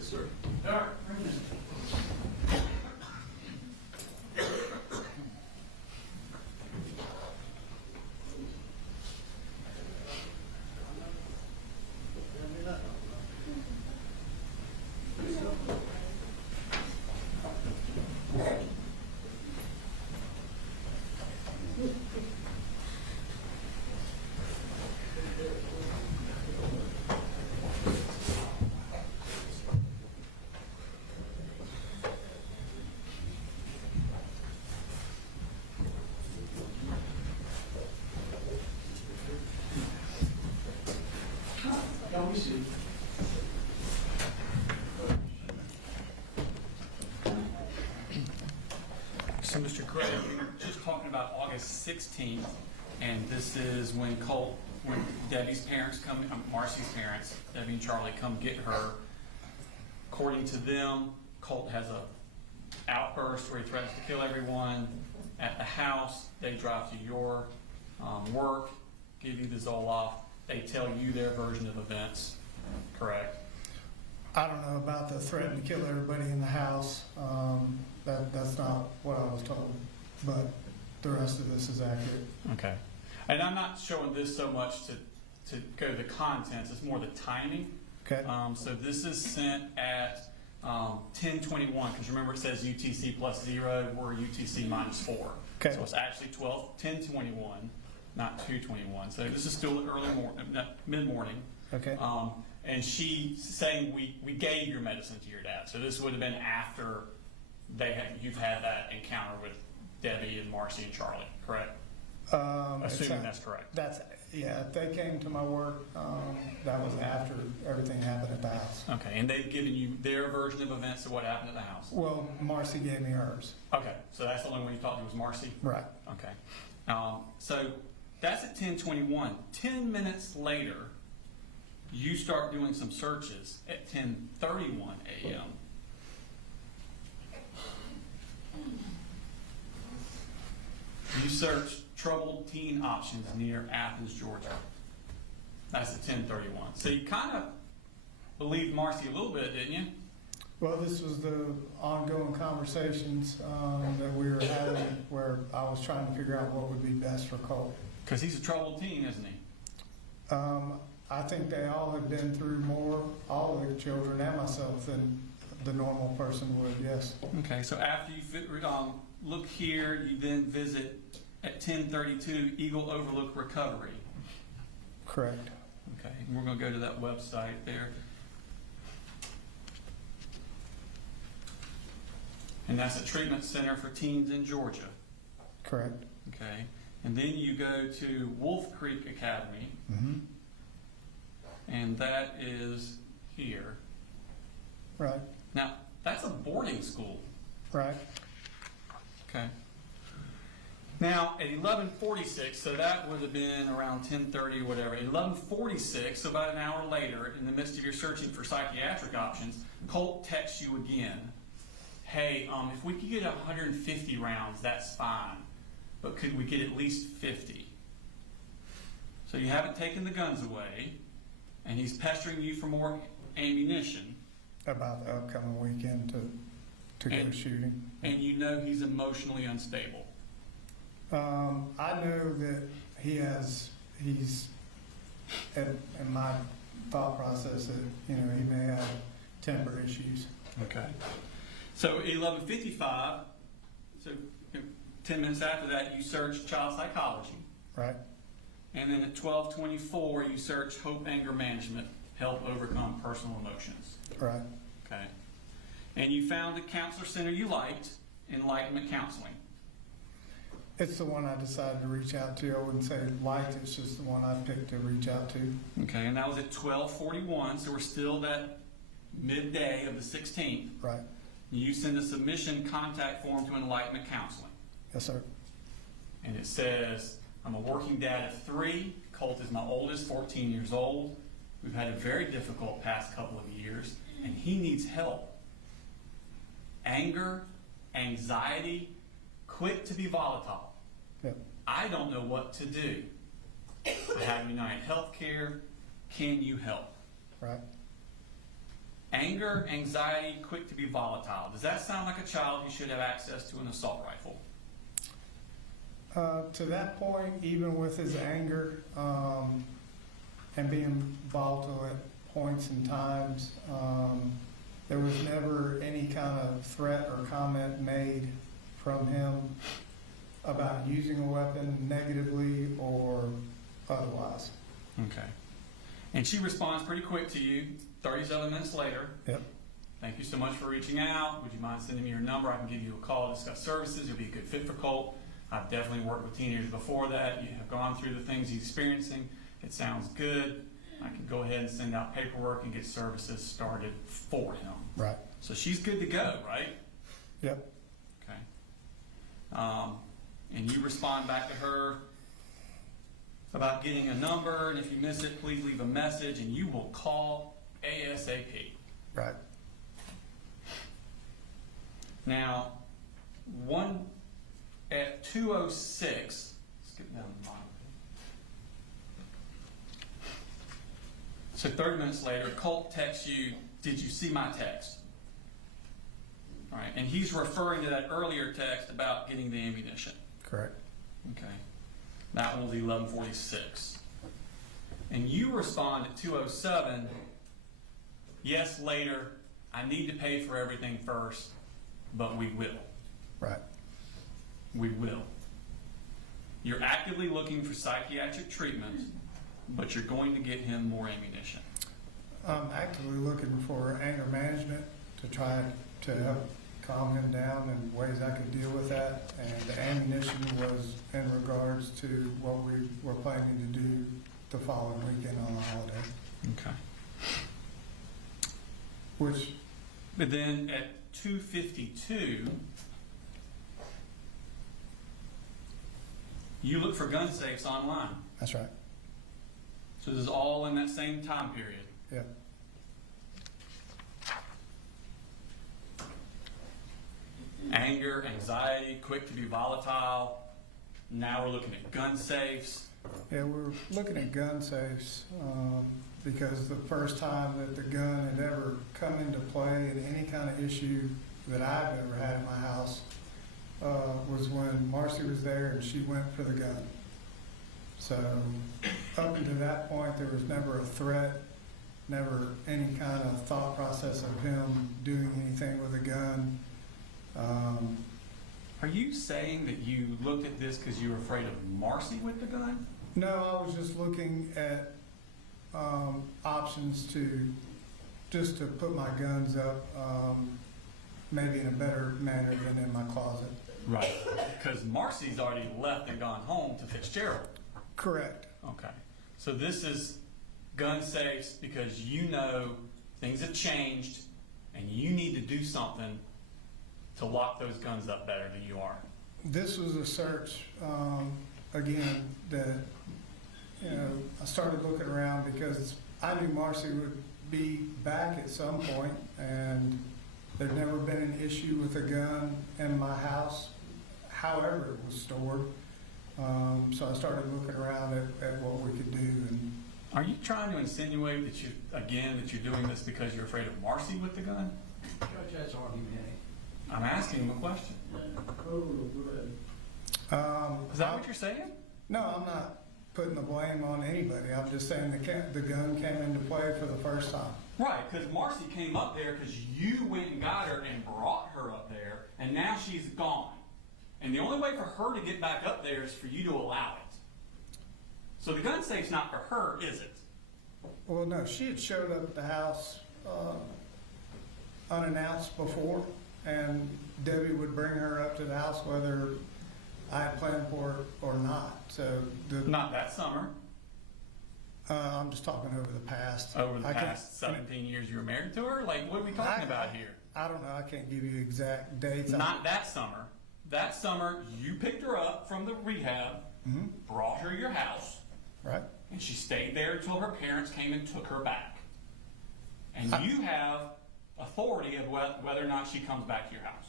Sir. So, Mr. Gray, we were just talking about August 16th, and this is when Debbie's parents come, Marcy's parents, Debbie and Charlie come get her. According to them, Colt has a outburst where he threatens to kill everyone at the house. They drive to your work, give you the Zoloft. They tell you their version of events, correct? I don't know about the threat to kill everybody in the house. That's not what I was told, but the rest of this is accurate. Okay. And I'm not showing this so much to go to the contents, it's more the timing. Okay. So this is sent at 10:21, because remember it says UTC plus 0, we're UTC minus 4. Okay. So it's actually 10:21, not 2:21. So this is still mid-morning. Okay. And she's saying we gave your medicine to your dad. So this would have been after you've had that encounter with Debbie and Marcy and Charlie, correct? Assuming that's correct. If they came to my work, that was after everything happened at the house. Okay, and they've given you their version of events of what happened at the house? Well, Marcy gave me hers. Okay, so that's the only one you talked to was Marcy? Right. Okay. So that's at 10:21. 10 minutes later, you start doing some searches at 10:31 a.m. You search troubled teen options near Athens, Georgia. That's at 10:31. So you kind of believed Marcy a little bit, didn't you? Well, this was the ongoing conversations that we were having where I was trying to figure out what would be best for Colt. Because he's a troubled teen, isn't he? I think they all have been through more, all of the children and myself, than the normal person would, yes. Okay, so after you look here, you then visit at 10:32 Eagle Overlook Recovery. Correct. Okay, and we're going to go to that website there. And that's a treatment center for teens in Georgia. Correct. Okay, and then you go to Wolf Creek Academy, Mm-hmm. and that is here. Right. Now, that's a boarding school. Right. Okay. Now, at 11:46, so that would have been around 10:30 or whatever. At 11:46, so about an hour later, in the midst of your searching for psychiatric options, Colt texts you again. Hey, if we could get 150 rounds, that's fine. But could we get at least 50? So you haven't taken the guns away, and he's pestering you for more ammunition. About the upcoming weekend to go And- shooting. And you know he's emotionally unstable. I know that he's in my thought process that, he may have temper issues. Okay. So 11:55, so 10 minutes after that, you search child psychology. Right. And then at 12:24, you search hope, anger management, help overcome personal emotions. Right. Okay. And you found the counselor center you liked, Enlightenment Counseling. It's the one I decided to reach out to. I wouldn't say liked, it's just the one I picked to reach out to. Okay, and that was at 12:41, so we're still that midday of the 16th. Right. You send a submission contact form to Enlightenment Counseling. Yes, sir. And it says, I'm a working dad of 3. Colt is my oldest, 14 years old. We've had a very difficult past couple of years, and he needs help. Anger, anxiety, quick to be volatile. Yep. I don't know what to do. I have United Healthcare. Can you help? Right. Anger, anxiety, quick to be volatile. Does that sound like a child who should have access to an assault rifle? To that point, even with his anger and being volatile at points and times, there was never any kind of threat or comment made from him about using a weapon negatively or otherwise. Okay. And she responds pretty quick to you, 37 minutes later. Yep. Thank you so much for reaching out. Would you mind sending me your number? I can give you a call to discuss services. You'll be a good fit for Colt. I've definitely worked with teenagers before that. You have gone through the things he's experiencing. It sounds good. I can go ahead and send out paperwork and get services started for him. Right. So she's good to go, right? Yep. Okay. And you respond back to her about getting a number, and if you miss it, please leave a message, and you will call ASAP. Right. Now, at 2:06, skip down the bottom. So 30 minutes later, Colt texts you, did you see my text? All right, and he's referring to that earlier text about getting the ammunition. Correct. Okay, that one was 11:46. And you respond at 2:07, yes, later, I need to pay for everything first, but we will. Right. We will. You're actively looking for psychiatric treatment, but you're going to get him more ammunition. I'm actively looking for anger management to try to help calm him down in ways I could deal with that. And the ammunition was in regards to what we were planning to do the following weekend on the holiday. Okay. Which, But then at 2:52, you look for gun safes online. that's right. So this is all in that same time period. Yeah. Anger, anxiety, quick to be volatile. Now we're looking at gun safes. Yeah, we're looking at gun safes because the first time that the gun had ever come into play in any kind of issue that I've ever had in my house was when Marcy was there and she went for the gun. So up until that point, there was never a threat, never any kind of thought process of him doing anything with a gun. Are you saying that you looked at this because you were afraid of Marcy with the gun? No, I was just looking at options to put my guns up maybe in a better manner than in my closet. Right. Because Marcy's already left and gone home to Fitzgerald. Correct. Okay. So this is gun safes because you know things have changed and you need to do something to lock those guns up better than you are. This was a search, again, that, I started looking around because I knew Marcy would be back at some point, and there'd never been an issue with a gun in my house, however it was stored. So I started looking around at what we could do. And Are you trying to insinuate that you're doing this because you're afraid of Marcy with the gun? Judge, that's argument. I'm asking him a question. Is that what you're saying? No, I'm not putting the blame on anybody. I'm just saying the gun came into play for the first time. Right, because Marcy came up there because you went and got her and brought her up there, and now she's gone. And the only way for her to get back up there is for you to allow it. So the gun safe's not for her, is it? Well, no, she had showed up at the house unannounced before, and Debbie would bring her up to the house whether I had planned for it or not. So Not that summer. I'm just talking over the past. Over the I can't- past 17 years you were married to her? Like, what are we talking about here? I don't know. I can't give you exact dates. Not that summer. That summer, you picked her up from the rehab, brought her to your house, Right. and she stayed there until her parents came and took her back. And you have authority of whether or not she comes back to your house.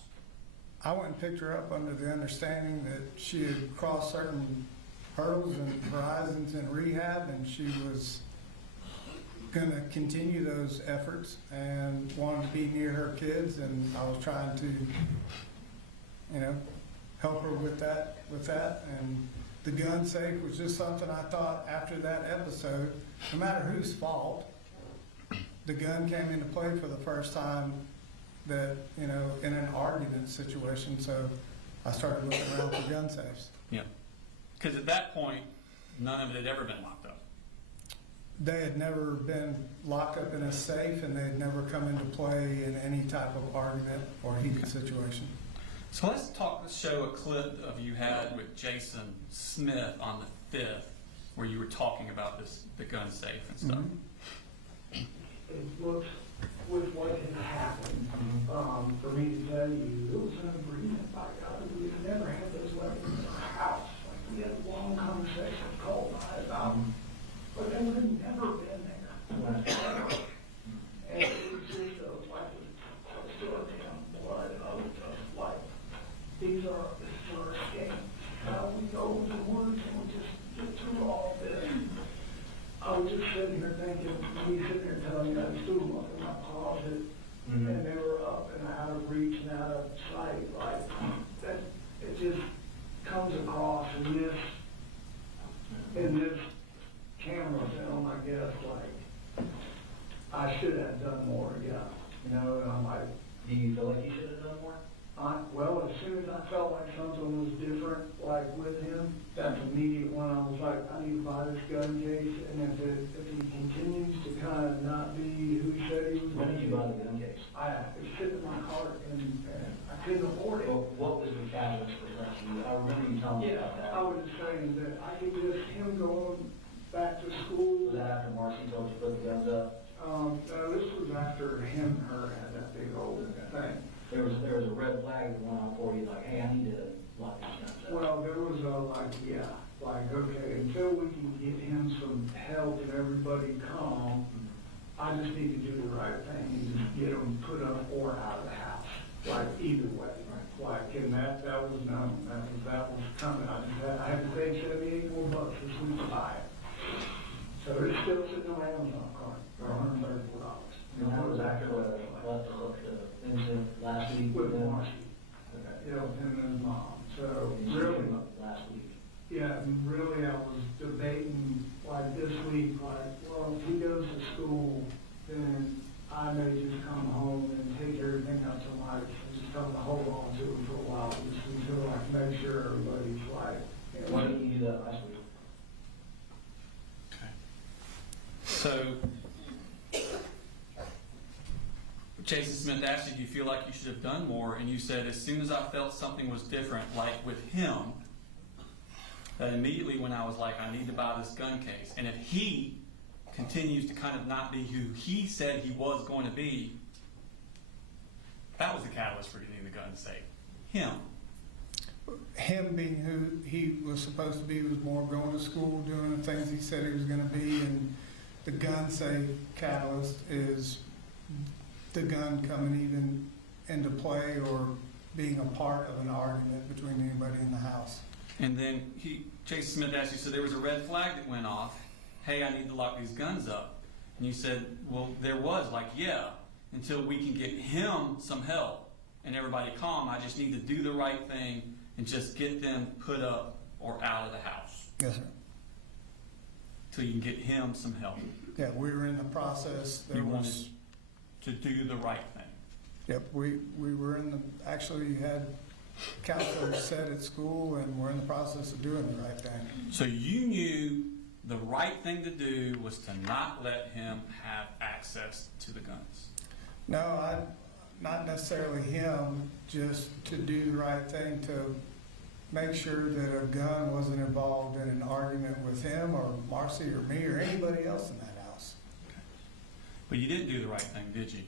I went and picked her up under the understanding that she had crossed certain hurdles and horizons in rehab, and she was going to continue those efforts and wanted to be near her kids, and I was trying to, help her with that. And the gun safe was just something I thought after that episode, no matter whose fault, the gun came into play for the first time that, in an argument situation. So I started looking around for gun safes. Yeah. Because at that point, none of it had ever been locked up. They had never been locked up in a safe, and they had never come into play in any type of argument or heated situation. So let's show a clip of you had with Jason Smith on the 5th, where you were talking about the gun safe and stuff. It looks with what had happened, for me to tell you, it was an agreement, by God, we would never have those weapons in our house. Like, we had a long conversation with Colt and I about them, but they would have never been there whatsoever. And it was just like a story of blood, of like, these are historic things. We go the woods and we just get through all this. I was just sitting here thinking, me sitting here telling you I threw them up in my closet, and they were up and out of reach and out of sight. Like that, it just comes across in this camera film, I guess. Like I should have done more, yeah. You know, and I'm like, Do you feel like you should have done more? well, as soon as I felt like something was different, like with him, that's immediate when I was like, I need to buy this gun case, and if he continues to kind of not be who he said he was When going did to you buy be, the gun case? it was sitting in my cart, and I couldn't afford it. Well, what was the catalyst for that? I remember you telling me about that. I was saying that I could just, him going back to school. Was that after Marcy told you to put the guns up? No, this was after him and her had that big old thing. There was a red flag that went out for you, like, hey, I need to lock these guns up. Well, there was okay, until we can get him some help and everybody calm, I just need to do the right thing and just get them put up or out of the house, like either way. Like, and that was known, that was coming, I had to pay $78 more this week to buy it. So it's still sitting on Amazon cart for $134. And that was after the incident last week? With them? Marcy, Okay. with him and his mom, so And you really. came up last week. Yeah, and really, I was debating, like, this week, like, well, if he goes to school, then I may just come home and take everything up to life and just tell him to hold on to it for a while, just until I can make sure everybody's like, you know, Why didn't you do that last week? Okay. So, Jason Smith asked you, do you feel like you should have done more? And you said, as soon as I felt something was different, like with him, that immediately when I was like, I need to buy this gun case. And if he continues to kind of not be who he said he was going to be, that was the catalyst for getting the gun safe. Him. Him being who he was supposed to be was more going to school, doing the things he said he was gonna be, and the gun safe catalyst is the gun coming even into play or being a part of an argument between anybody in the house. And then Jason Smith asked you, so there was a red flag that went off. Hey, I need to lock these guns up. And you said, well, there was, like, yeah, until we can get him some help and everybody calm, I just need to do the right thing and just get them put up or out of the house. Yes, sir. Till you can get him some help. Yeah, we were in the process. There You was, wanted to do the right thing. yep, we were in the, actually you had counselors set at school and we're in the process of doing the right thing. So you knew the right thing to do was to not let him have access to the guns. No, not necessarily him, just to do the right thing to make sure that a gun wasn't involved in an argument with him or Marcy or me or anybody else in that house. But you didn't do the right thing, did you?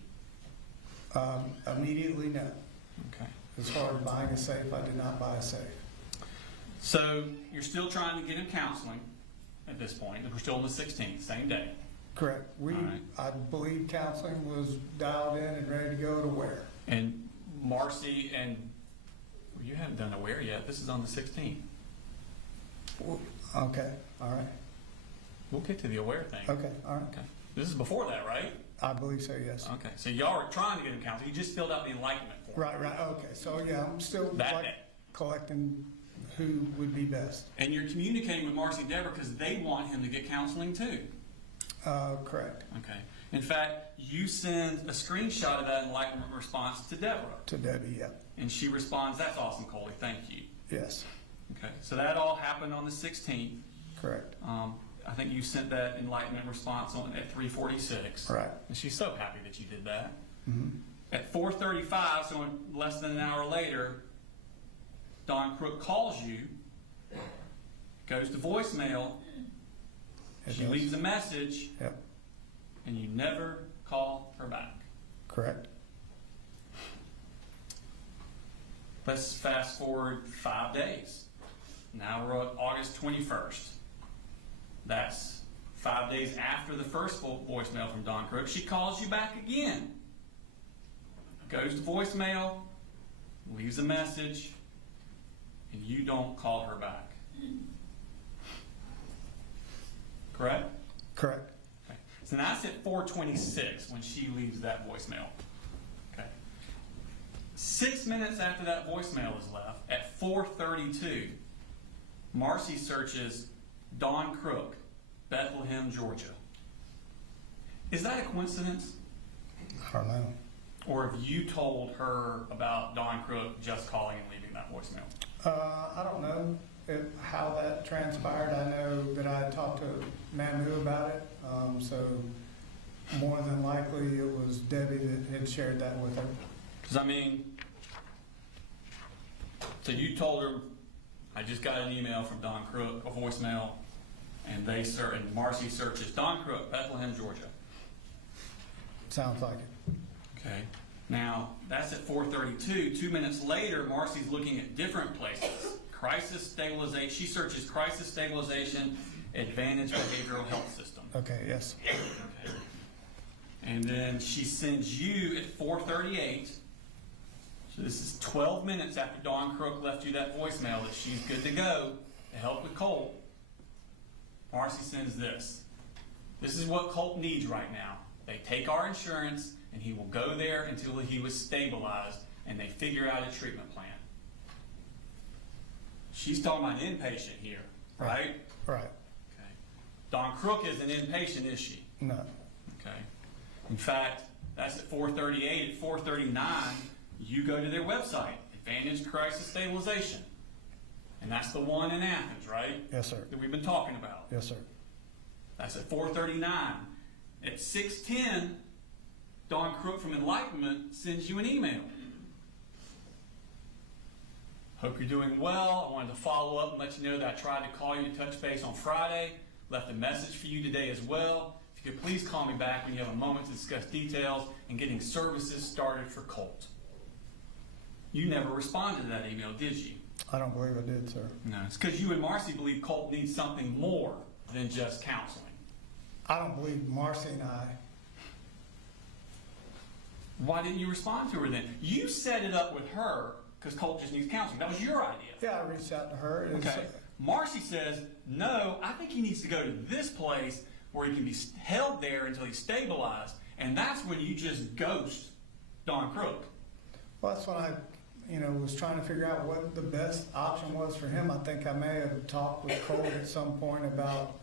Immediately, no. Okay. As far as buying a safe, I did not buy a safe. So you're still trying to get him counseling at this point. We're still on the 16th, same day. Correct. All right. I believe counseling was dialed in and ready to go to where? And Marcy and, well, you haven't done aware yet. This is on the 16th. Okay, all right. We'll get to the aware thing. Okay, all right. Okay. This is before that, right? I believe so, yes. Okay. So y'all are trying to get him counseling. You just filled out the enlightenment form. Right, okay. So, yeah, I'm still That like day. collecting who would be best. And you're communicating with Marcy and Deborah because they want him to get counseling too. Correct. Okay. In fact, you send a screenshot of that enlightenment response to Deborah. To Debbie, yeah. And she responds, that's awesome, Coley. Thank you. Yes, Okay. So that all happened on the 16th. correct. I think you sent that enlightenment response on at 3:46. Right. And she's so happy that you did that. Mm-hmm. At 4:35, so less than an hour later, Don Crook calls you, goes to voicemail, It she does. leaves a message, Yep, and you never call her back. correct. Let's fast forward 5 days. Now we're on August 21st. That's 5 days after the first voicemail from Don Crook. She calls you back again. Goes to voicemail, leaves a message, and you don't call her back. Correct? Correct. Okay. So now it's at 4:26 when she leaves that voicemail. Okay. 6 minutes after that voicemail is left, at 4:32, Marcy searches Don Crook, Bethlehem, Georgia. Is that a coincidence? I don't know. Or have you told her about Don Crook just calling and leaving that voicemail? I don't know how that transpired. I know that I talked to Manu about it, so more than likely it was Debbie that had shared that with her. Because I mean, so you told her, I just got an email from Don Crook, a voicemail, and and Marcy searches Don Crook, Bethlehem, Georgia. Sounds like it. Okay. Now, that's at 4:32. 2 minutes later, Marcy's looking at different places. Crisis stabilization. She searches crisis stabilization, Advantage Behavioral Health System. Okay, yes. Okay. And then she sends you at 4:38. So this is 12 minutes after Dawn Crook left you that voicemail that she's good to go to help with Colt. Marcy sends this. This is what Colt needs right now. They take our insurance and he will go there until he was stabilized and they figure out a treatment plan. She's talking about inpatient here, right? Right. Okay. Dawn Crook is an inpatient, is she? No. Okay. In fact, that's at 4:38. At 4:39, you go to their website, Advantage Crisis Stabilization. And that's the one in Athens, right? Yes, sir. That we've been talking about. Yes, sir. That's at 4:39. At 6:10, Dawn Crook from Enlightenment sends you an email. Hope you're doing well. I wanted to follow up and let you know that I tried to call you to touch base on Friday. Left a message for you today as well. If you could please call me back when you have a moment to discuss details and getting services started for Colt. You never responded to that email, did you? I don't believe I did, sir. No, it's because you and Marcy believe Colt needs something more than just counseling. I don't believe Marcy and I. Why didn't you respond to her then? You set it up with her because Colt just needs counseling. That was your idea. Yeah, I reached out to her. Okay. Marcy says, no, I think he needs to go to this place where he can be held there until he's stabilized. And that's when you just ghost Dawn Crook. Well, that's when I, was trying to figure out what the best option was for him. I think I may have talked with Colt at some point about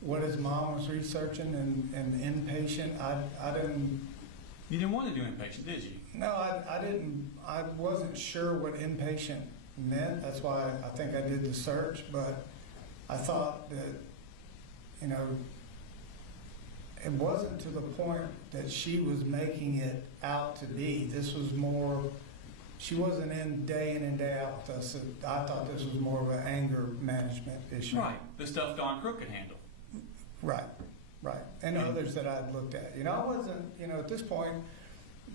what his mom was researching and inpatient. I didn't. You didn't want to do inpatient, did you? No, I didn't. I wasn't sure what inpatient meant. That's why I think I did the search. But I thought that, it wasn't to the point that she was making it out to be. This was more, she wasn't in and day out with us. I thought this was more of an anger management issue. Right. The stuff Dawn Crook could handle. Right. And others that I'd looked at. I wasn't, at this point,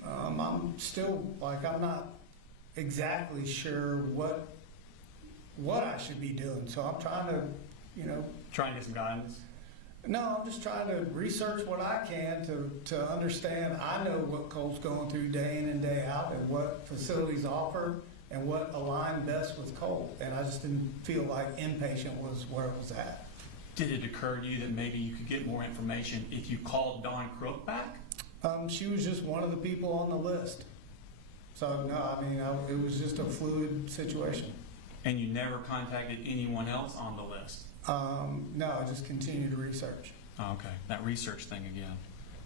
I'm still, I'm not exactly sure what I should be doing. So I'm trying to, Trying to get some guidance. No, I'm just trying to research what I can to understand. I know what Colt's going through day in and day out and what facilities offer and what aligned best with Colt. And I just didn't feel like inpatient was where it was at. Did it occur to you that maybe you could get more information if you called Dawn Crook back? She was just one of the people on the list. So, no, it was just a fluid situation. And you never contacted anyone else on the list? No, I just continued to research. Oh, okay, that research thing again.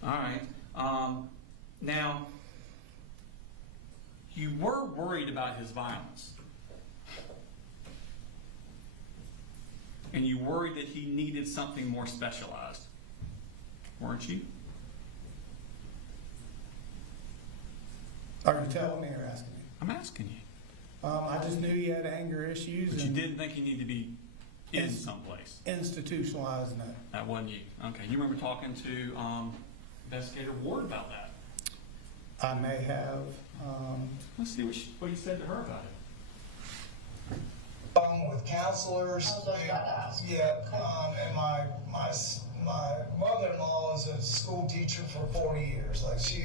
All right. Now, you were worried about his violence. And you worried that he needed something more specialized, weren't you? Are you telling me or asking me? I'm asking you. I just knew he had anger issues. But you didn't think he needed to be in someplace. Institutionalized, no. That wasn't you. Okay. You remember talking to Investigator Ward about that? I may have. Let's see what he said to her about it. With counselors. I was just about to ask. Yeah, and my mother-in-law is a school teacher for 40 years. Like she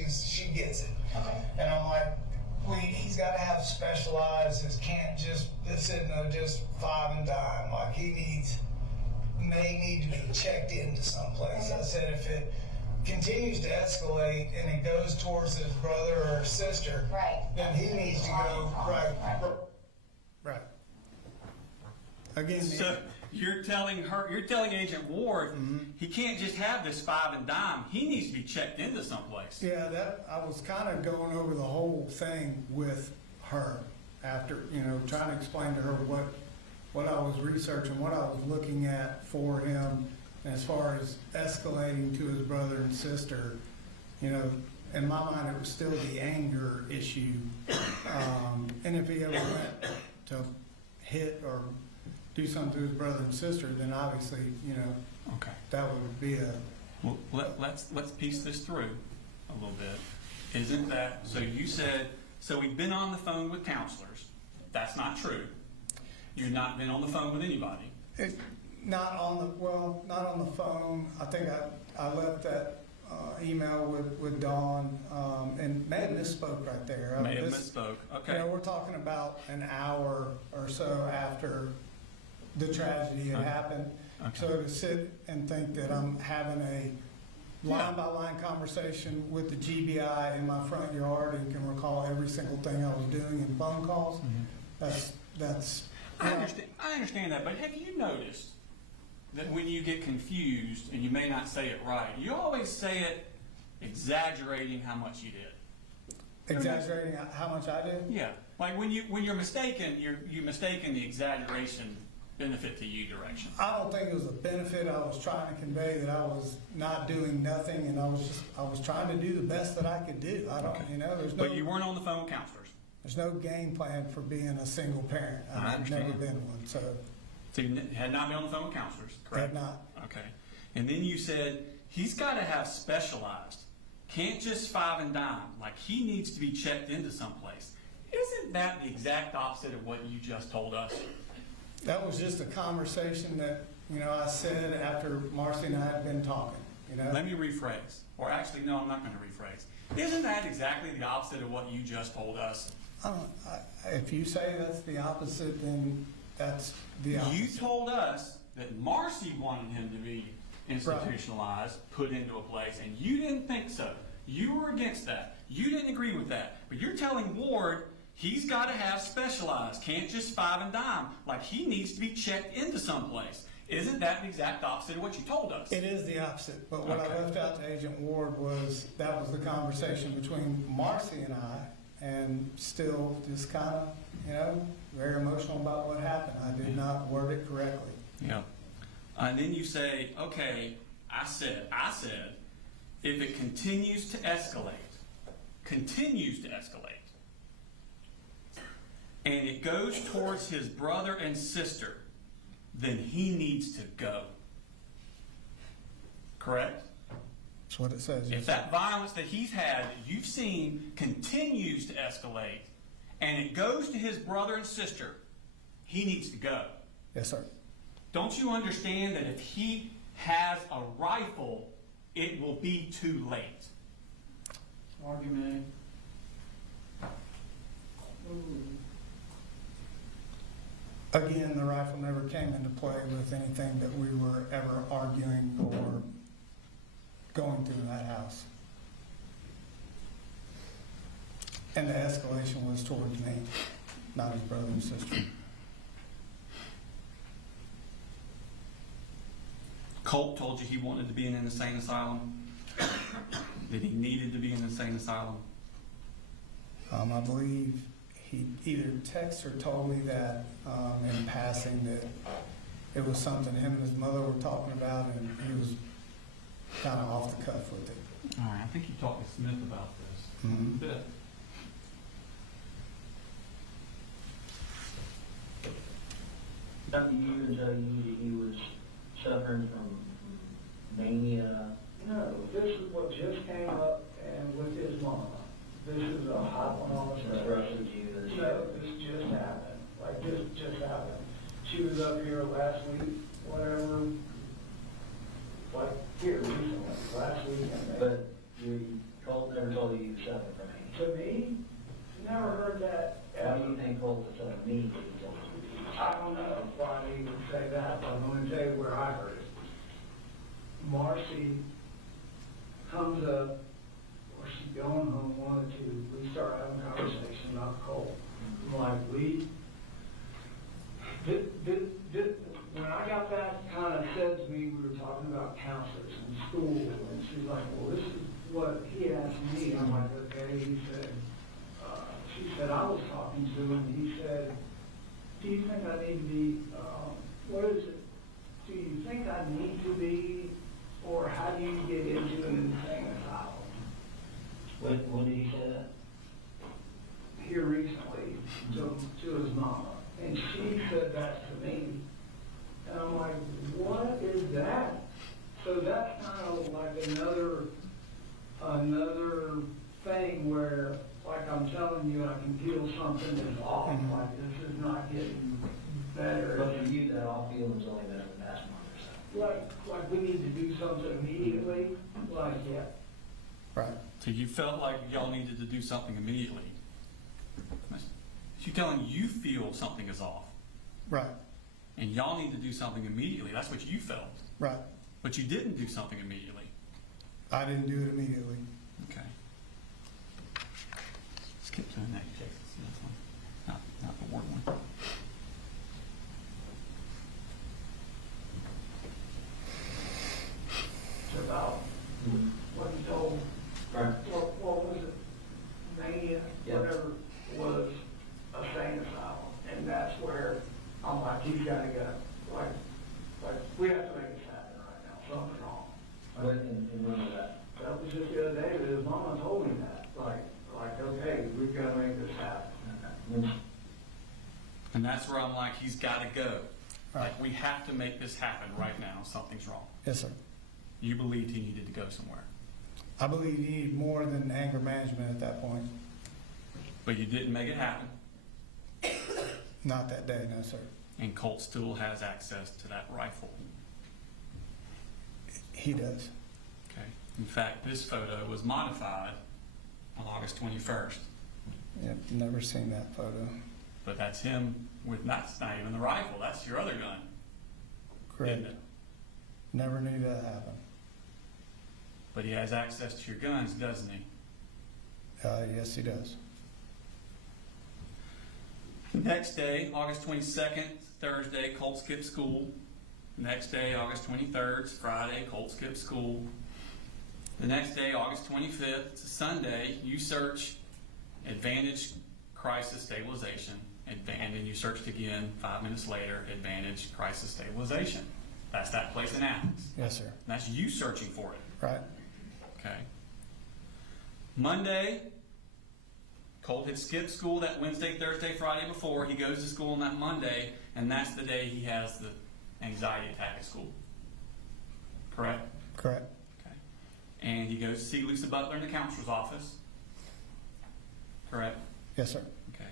gets it. Okay. And I'm like, he's got to have specialized. It can't just just five and dime. Like he may need to be checked into someplace. I said if it continues to escalate and it goes towards his brother or sister, Right. then he needs to go right. Right. Again, you're telling Agent Ward, he can't just have this 5 and dime. He needs to be checked into someplace. Yeah, that, I was kind of going over the whole thing with her after, trying to explain to her what I was researching, what I was looking at for him as far as escalating to his brother and sister. In my mind, it was still the anger issue. And if he ever went to hit or do something to his brother and sister, then obviously, Okay. that would be a, Well, let's piece this through a little bit. Isn't that, so you said, so we've been on the phone with counselors. That's not true. You've not been on the phone with anybody. not on the phone. I think I left that email with Dawn, and may have misspoke right there. May have misspoke. Okay. We're talking about an hour or so after the tragedy had happened. Okay. So to sit and think that I'm having a line-by-line conversation with the GBI in my front yard and can recall every single thing I was doing in phone calls, that's. I understand that, but have you noticed that when you get confused and you may not say it right, you always say it exaggerating how much you did? Exaggerating how much I did? Yeah, like when you're mistaken, you're mistaken the exaggeration benefit to you direction. I don't think it was a benefit. I was trying to convey that I was not doing nothing, and I was trying to do the best that I could do. I don't, there's no. But you weren't on the phone with counselors. There's no game plan for being a single parent. I I've never understand. been one, so So you had not been on the phone with counselors, correct? had not. Okay. And then you said he's got to have specialized. Can't just 5 and dime. Like he needs to be checked into someplace. Isn't that the exact opposite of what you just told us? That was just a conversation that I said after Marcy and I had been talking. Let me rephrase. Or actually, no, I'm not going to rephrase. Isn't that exactly the opposite of what you just told us? If you say that's the opposite, then that's the opposite. You told us that Marcy wanted him to be institutionalized, put into a place, and you didn't think so. You were against that. You didn't agree with that. But you're telling Ward he's got to have specialized, can't just 5 and dime. Like he needs to be checked into someplace. Isn't that the exact opposite of what you told us? It is the opposite. But what Okay. I left out to Agent Ward was that was the conversation between Marcy and I, and still just kind of, very emotional about what happened. I did not word it correctly. Yeah. And then you say, okay, I said, if it continues to escalate, and it goes towards his brother and sister, then he needs to go. Correct? That's what it says. If that violence that he's had, that you've seen, continues to escalate, and it goes to his brother and sister, he needs to go. Yes, sir. Don't you understand that if he has a rifle, it will be too late? Argument. Again, the rifle never came into play with anything that we were ever arguing or going through in that house. And the escalation was towards me, not his brother and sister. Colt told you he wanted to be in an insane asylum? That he needed to be in an insane asylum? I believe he either texted or told me that in passing that it was something him and his mother were talking about, and he was kind of off the cuff with it. All right, I think you talked to Smith about this. Mhm. Good. Nothing even tell you that he was suffering from mania. No, this is what just came up and with his mama. This is a hot one on the Interrupted you. No, this just happened, like this just happened. She was up here last week, whatever, like here recently, last weekend. But Colt never told you he was suffering from mania. To me, never heard that Why do ever. you think Colt was suffering mania? That he told you? I don't know why they even say that, but I'm gonna tell you where I heard it. Marcy comes up, or she's going home, wanted to, we start having a conversation about Colt. I'm like, when I got day, he said, she said, I was talking to him, and he said, do you think I need to be, what is it? Do you think I need to be, or how do you get into an insane asylum? When did he say that? Here recently, to his mama, and she said that to me, and I'm like, what is that? So that's kind of like another thing where, like I'm telling you, I can feel something is off, like this is not getting better. But for you, that all feeling's only been in the past month or so. Like we need to do something immediately, like, yeah. Right. So you felt like y'all needed to do something immediately. She's telling you feel something is off, Right. and y'all need to do something immediately. That's what you felt, Right. but you didn't do something immediately. I didn't do it immediately. Okay. Skip to the next case. See this one? Not the ward one. It's about what he told, Right. what was it, mania, Yeah. whatever was a sane asylum, and that's where I'm like, he's gotta go. Like we have to make this happen right now. Something's wrong. And when was that? That was just the other day, but his mama told me that. Like, okay, we've gotta make this happen. When- And that's where I'm like, he's got to go. Right. Like, we have to make this happen right now. Something's wrong. Yes, sir. You believed he needed to go somewhere, I believe he needed more than anger management at that point. but you didn't make it happen. Not that day, no, sir. And Colt still has access to that rifle. He does. Okay. In fact, this photo was modified on August 21st, Yep, never seen that photo. but that's him with that's not even the rifle. That's your other gun, Correct. isn't it? Never knew that happened. But he has access to your guns, doesn't he? Yes, he does. The next day, August 22nd, Thursday, Colt skipped school. Next day, August 23rd, Friday, Colt skipped school. The next day, August 25th, it's a Sunday, you search Advantage Crisis Stabilization, and then you searched again 5 minutes later, Advantage Crisis Stabilization. That's that place in Athens. Yes, sir. And that's you searching for it. Right. Okay. Monday, Colt had skipped school that Wednesday, Thursday, Friday before. He goes to school on that Monday, and that's the day he has the anxiety attack at school. Correct? Correct. Okay. And he goes to see Lisa Butler in the counselor's office. Correct? Yes, sir. Okay.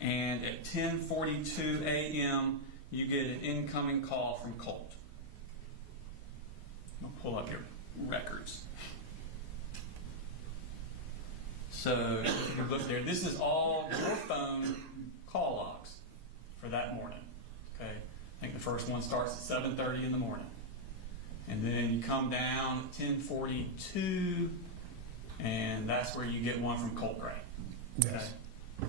And at 10:42 a.m., you get an incoming call from Colt. I'll pull up your records. So if you look there, this is all your phone call logs for that morning. Okay, I think the first one starts at 7:30 in the morning, and then you come down at 10:42, and that's where you get one from Colt Gray. Yes.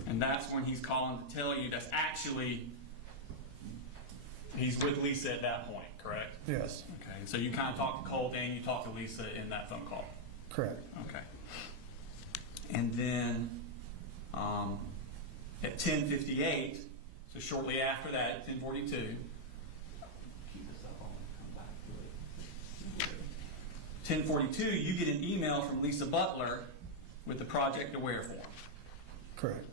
And that's when he's calling to tell you that's actually he's with Lisa at that point, correct? Yes. Okay, so you kind of talk to Colt and you talk to Lisa in that phone call. Correct. Okay. And then at 10:58, so shortly after that, at 10:42, keep this up, I'll come back to it. 10:42, you get an email from Lisa Butler with the Project Aware form. Correct.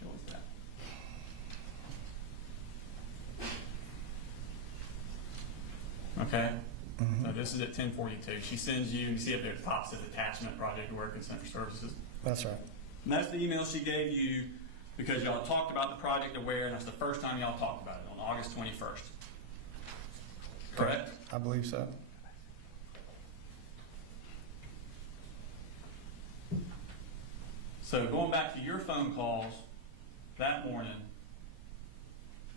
Show us that. Okay. So this is at 10:42. She sends you see up there at the top says attachment, Project Aware, Consent for Services. That's right. And that's the email she gave you because y'all talked about the Project Aware, and that's the first time y'all talked about it on August 21st. Correct? I believe so. So going back to your phone calls that morning,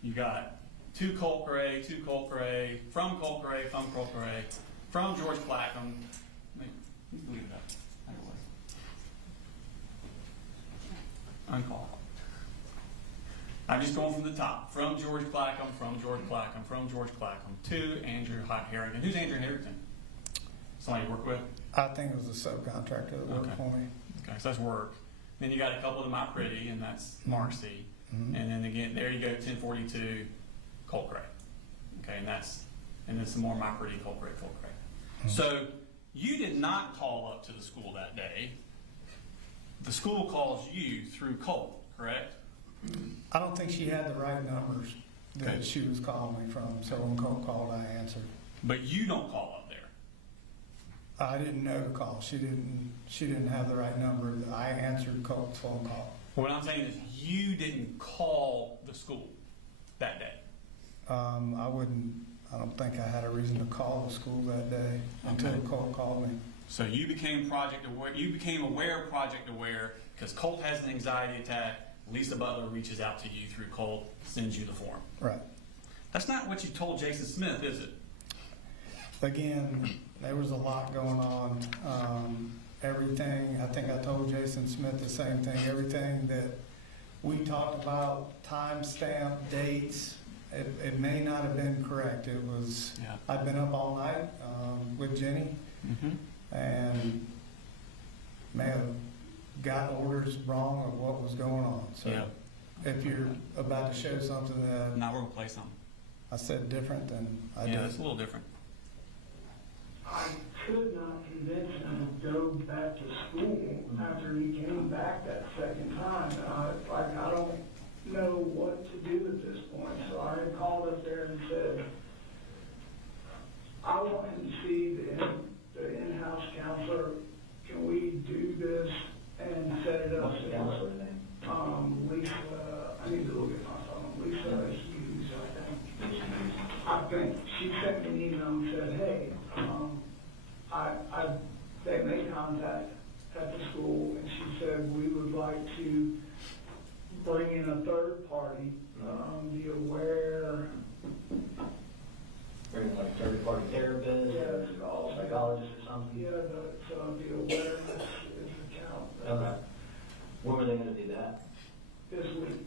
you got to Colt Gray, from Colt Gray, from George Plackham. Leave it up. There it was. Uncall. I'm just going from the top. From George Plackham, to Andrew Harrington. Who's Andrew Harrington? Somebody you work with? I think it was a subcontractor that worked Okay. for me. Okay, so that's work. Then you got a couple of them out pretty, and that's Marcy. Mhm. And then again, there you go, 1042, Colt Gray. Okay, and then some more My Pretty, Colt Gray. So you did not call up to the school that day. The school calls you through Colt, correct? I don't think she had the right numbers that Okay. she was calling me from, so when Colt called, I answered. But you don't call up there. I didn't know to call. She didn't have the right number. I answered Colt's phone call. What I'm saying is you didn't call the school that day. I don't think I had a reason to call the school that day until Okay. Colt called me. So you became project aware. You became aware of Project Aware because Colt has an anxiety attack. Lisa Butler reaches out to you through Colt, sends you the form. Right. That's not what you told Jason Smith, is it? Again, there was a lot going on. Everything, I think I told Jason Smith the same thing. Everything that we talked about, timestamp, dates, it may not have been correct. It was, Yeah. I'd been up all night with Jenny Mm-hmm. and may have got orders wrong of what was going on. So Yeah. if you're about to show something that Now we're gonna play something. I said different, then I Yeah, did. that's a little different. I could not convince him to go back to school after he came back that second time. And I don't know what to do at this point. So I had called up there and said, I want him to see the in-house counselor. Can we do this and set it up? What's the counselor's name? Lisa, I need to look at my phone. Lisa Hughes, I think she sent me an email and said, hey, they made contact at the school, and she said we would like to bring in a third party, be aware. Bring like third-party therapist, Yeah, or it's called psychologist or something? Yeah, the awareness is the count. Okay. When were they gonna do that? This week,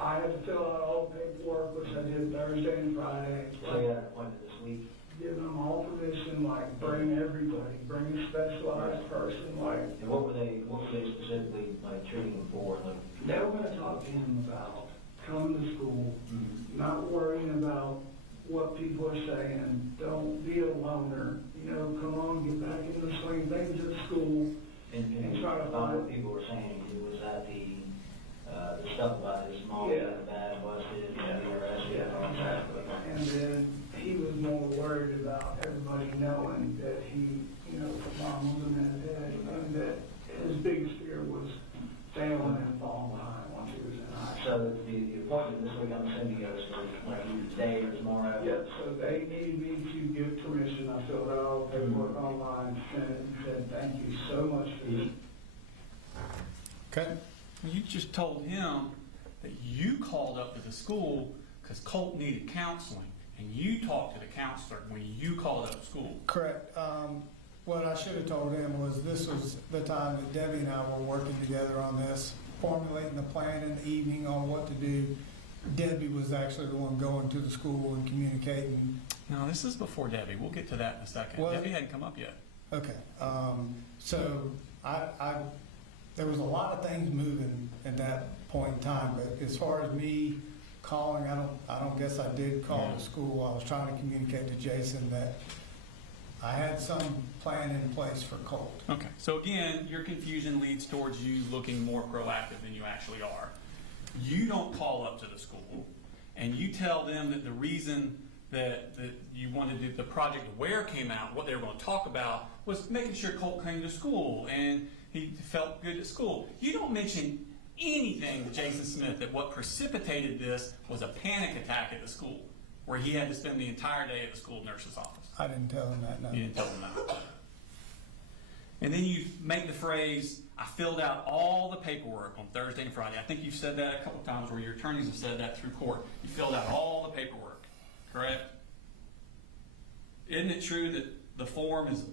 I had to fill out all the paperwork, which I did Thursday and Friday. So you had an appointment this week? Give them all permission, like bring everybody, bring a specialized person, like And what were they specifically like treating him for? Like, they were gonna talk to him about coming to school, not worrying about what people are saying, don't be a loner, come on, get back into the swing of things at school. and try to about find- what people were saying, was that the stuff about his mom Yeah. being bad, busted, being arrested? Yeah, exactly. And then he was more worried about everybody knowing that he, mom was a meth head, and that his biggest fear was failing and falling behind once he was in high school. So the appointment this week, I'm assuming goes for like either today or tomorrow? Yeah, so they needed me to give permission. I filled out all the paperwork online, sent it, and said, thank you so much for this. Okay. You just told him that you called up to the school because Colt needed counseling, and you talked to the counselor when you called up school. Correct. What I should have told him was this was the time that Debbie and I were working together on this, formulating the plan in the evening on what to do. Debbie was actually the one going to the school and communicating. No, this is before Debbie. We'll get to that in a second. What? Debbie hadn't come up yet. Okay. So there was a lot of things moving at that point in time, but as far as me calling, I don't guess I did call the school. I was trying to communicate to Jason that I had some plan in place for Colt. Okay. So again, your confusion leads towards you looking more proactive than you actually are. You don't call up to the school, and you tell them that the reason that you wanted to, the Project Aware came out, what they were going to talk about was making sure Colt came to school and he felt good at school. You don't mention anything to Jason Smith that what precipitated this was a panic attack at the school, where he had to spend the entire day at the school nurse's office. I didn't tell him that, no. You didn't tell them that. And then you make the phrase, I filled out all the paperwork on Thursday and Friday. I think you've said that a couple times, where your attorneys have said that through court. You filled out all the paperwork, correct? Isn't it true that the form is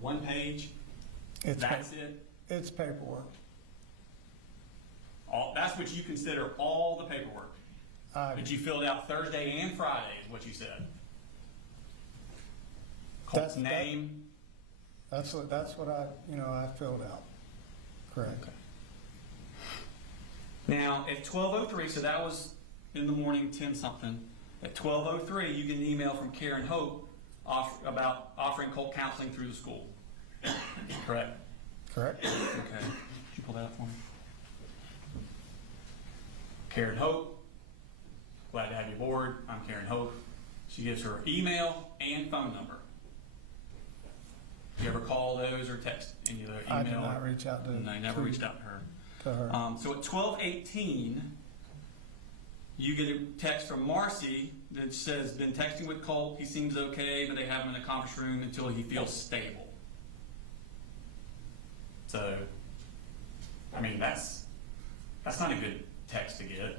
one page? That's it? It's paperwork. That's what you consider all the paperwork that you filled out Thursday and Friday, is what you said. Colt's That's- name. That's what I filled out. Correct. Okay. Now, at 12:03, so that was in the morning, 10 something. At 12:03, you get an email from Karen Hope about offering Colt counseling through the school. Correct? Correct. Okay. Could you pull that up for me? Karen Hope, glad to have you aboard. I'm Karen Hope. She gives her email and phone number. You ever call those or text any of their email? I did not reach out to. No, I never reached out to her. To her. So at 12:18, you get a text from Marcy that says, been texting with Colt. He seems okay, but they have him in the conference room until he feels stable. So, I mean, that's not a good text to get.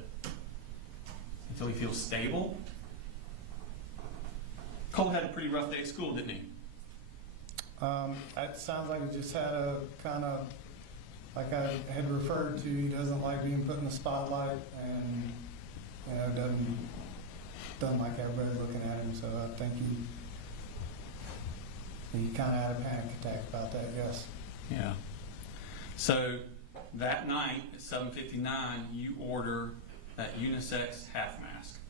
Until he feels stable. Colt had a pretty rough day at school, didn't he? It sounds like he just had a kind of, like I had referred to, he doesn't like being put in the spotlight and, doesn't like everybody looking at him. So I think he kind of had a panic attack about that, yes. Yeah. So that night at 7:59, you order that unisex half mask.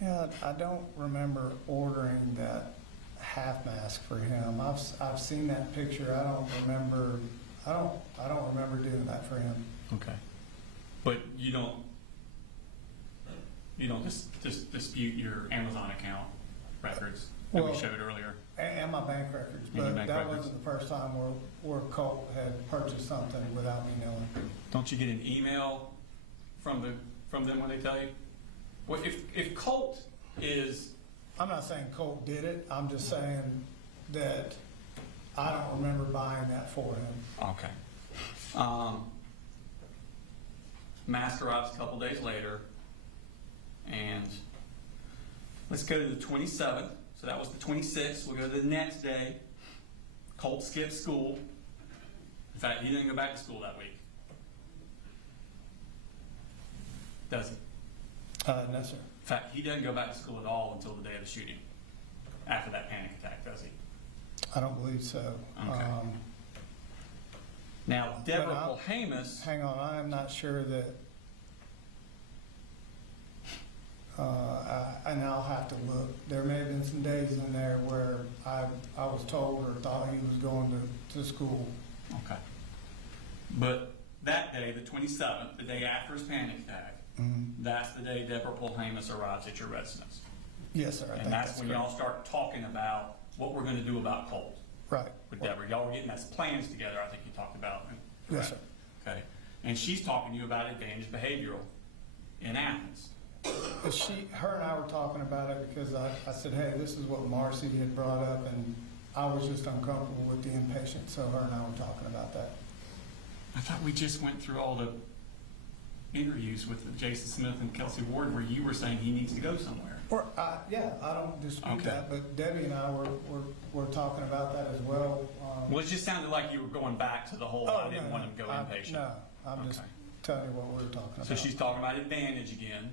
Yeah, I don't remember ordering that half mask for him. I've seen that picture. I don't remember doing that for him. Okay. But you don't just dispute your Amazon account records that we Well, showed earlier. And my bank records, And your but bank that records. wasn't the first time where Colt had purchased something without me knowing. Don't you get an email from them when they tell you? Well, if Colt is I'm not saying Colt did it. I'm just saying that I don't remember buying that for him. okay, mask arrives a couple days later, and let's go to the 27th. So that was the 26th. We'll go to the next day. Colt skipped school. In fact, he didn't go back to school that week. Does he? No, sir. In fact, he doesn't go back to school at all until the day of the shooting. After that panic attack, does he? I don't believe so. Okay. Now, Deborah But Polhamus. Hang on, I am not sure that. And I'll have to look. There may have been some days in there where I was told or thought he was going to school. Okay. But that day, the 27th, the day after his panic attack, that's the day Deborah Polhamus arrives at your residence. Yes, sir. I think And that's when correct. y'all start talking about what we're going to do about Colt Right. with Deborah. Y'all were getting those plans together, I think you talked about. Yes, sir. Okay. And she's talking to you about advantage behavioral in Athens. Her and I were talking about it because I said, hey, this is what Marcy had brought up, and I was just uncomfortable with the inpatient, so her and I were talking about that. I thought we just went through all the interviews with Jason Smith and Kelsey Ward where you were saying he needs to go somewhere. Yeah, I don't dispute Okay. that, but Debbie and I were talking about that as well. Well, it just sounded like you were going back to the whole, I didn't want him to go inpatient. No, I'm just Okay. telling you what we were talking about. So she's talking about advantage again.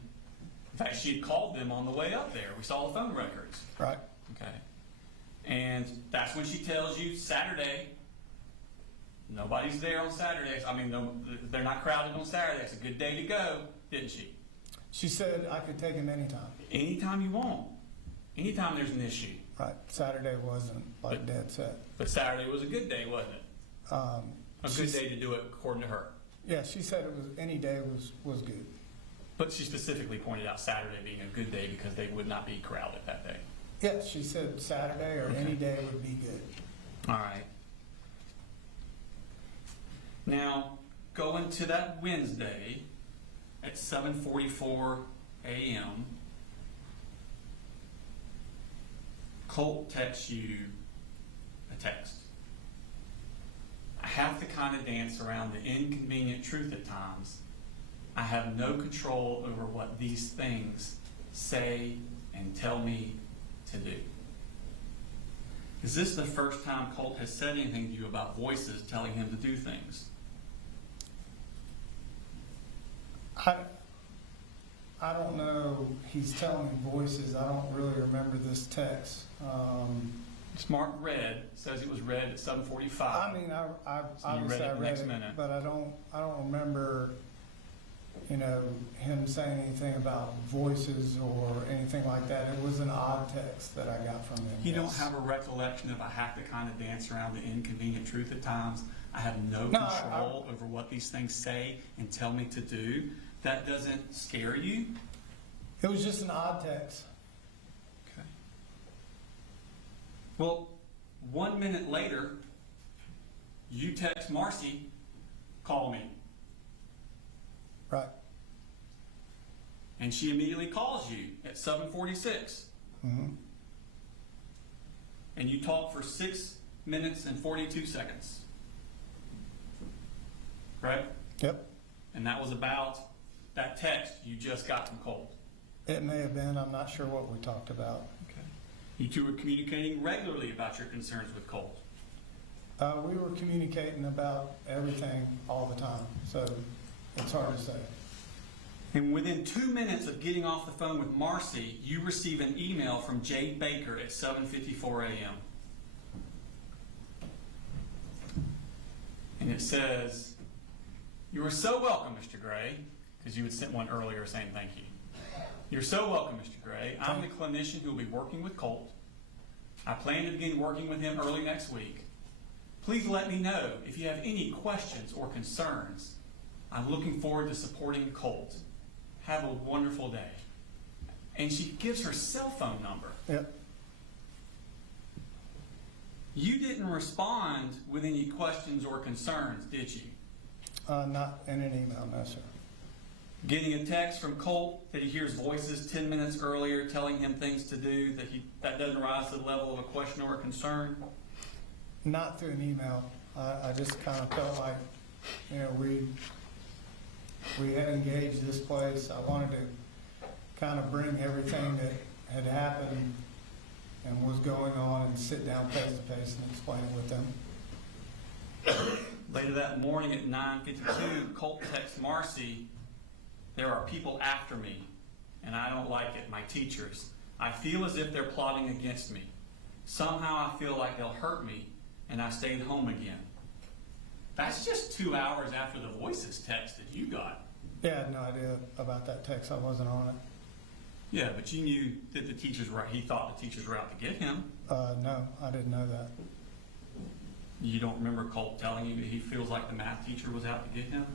In fact, she had called them on the way up there. We saw the phone records. Right. Okay. And that's when she tells you Saturday, nobody's there on Saturdays. I mean, they're not crowded on Saturday. It's a good day to go, didn't she? She said I could take him anytime. Anytime you want. Anytime there's an issue. Right. Saturday wasn't like Dad said. But Saturday was a good day, wasn't it? A good day to do it according to her. Yeah, she said it was any day was good. But she specifically pointed out Saturday being a good day because they would not be crowded that day. Yeah, she said Saturday or any day would be good. All right. Now, going to that Wednesday at 7:44 a.m., Colt texts you a text. I have to kind of dance around the inconvenient truth at times. I have no control over what these things say and tell me to do. Is this the first time Colt has said anything to you about voices telling him to do things? I don't know. He's telling me voices. I don't really remember this text. Smart read, says it was read at 7:45. I mean, I So you obviously read it I the read next it, minute. but I don't remember, him saying anything about voices or anything like that. It was an odd text that I got from him. You don't yes. have a recollection of I have to kind of dance around the inconvenient truth at times. I have no No, control over what these things say and tell me to do. That doesn't scare you? It was just an odd text. Okay. Well, 1 minute later, you text Marcy, call me. Right. And she immediately calls you at 7:46. Mm-hmm. And you talk for 6 minutes and 42 seconds. Right? Yep. And that was about that text you just got from Colt. It may have been. I'm not sure what we talked about. Okay. You two were communicating regularly about your concerns with Colt. We were communicating about everything all the time, so it's hard to say. And within 2 minutes of getting off the phone with Marcy, you receive an email from Jade Baker at 7:54 a.m. And it says, "You are so welcome, Mr. Gray," because you had sent one earlier saying thank you. "You're so welcome, Mr. Gray. I'm the clinician who will be working with Colt. I plan to begin working with him early next week. Please let me know if you have any questions or concerns. I'm looking forward to supporting Colt. Have a wonderful day." And she gives her cell phone number. Yep. You didn't respond with any questions or concerns, did you? Not in an email, no, sir. Getting a text from Colt that he hears voices 10 minutes earlier telling him things to do, that doesn't rise to the level of a question or a concern? Not through an email. I just kind of felt like, we had engaged this place. I wanted to kind of bring everything that had happened and was going on and sit down face to face and explain it with them. Later that morning at 9:52, Colt texts Marcy, "There are people after me, and I don't like it, my teachers. I feel as if they're plotting against me. Somehow I feel like they'll hurt me, and I stayed home again." That's just 2 hours after the voices text that you got. Yeah, I had no idea about that text. I wasn't on it. Yeah, but you knew that he thought the teachers were out to get him. No, I didn't know that. You don't remember Colt telling you that he feels like the math teacher was out to get him?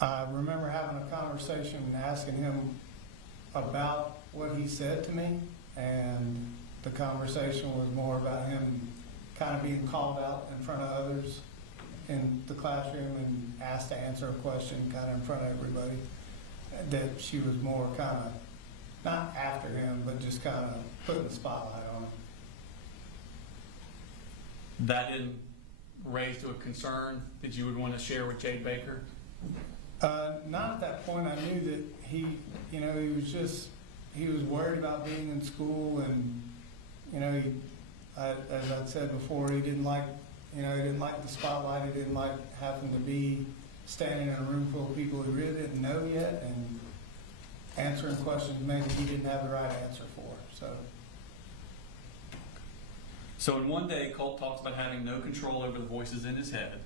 I remember having a conversation and asking him about what he said to me, and the conversation was more about him kind of being called out in front of others in the classroom and asked to answer a question kind of in front of everybody. That she was more kind of, not after him, but just kind of putting the spotlight on him. That didn't raise to a concern that you would want to share with Jade Baker? Not at that point. I knew that he was worried about being in school, and as I said before, he didn't like the spotlight. He didn't like having to be standing in a room full of people he really didn't know yet and answering questions maybe he didn't have the right answer for. So in one day, Colt talks about having no control over the voices in his head,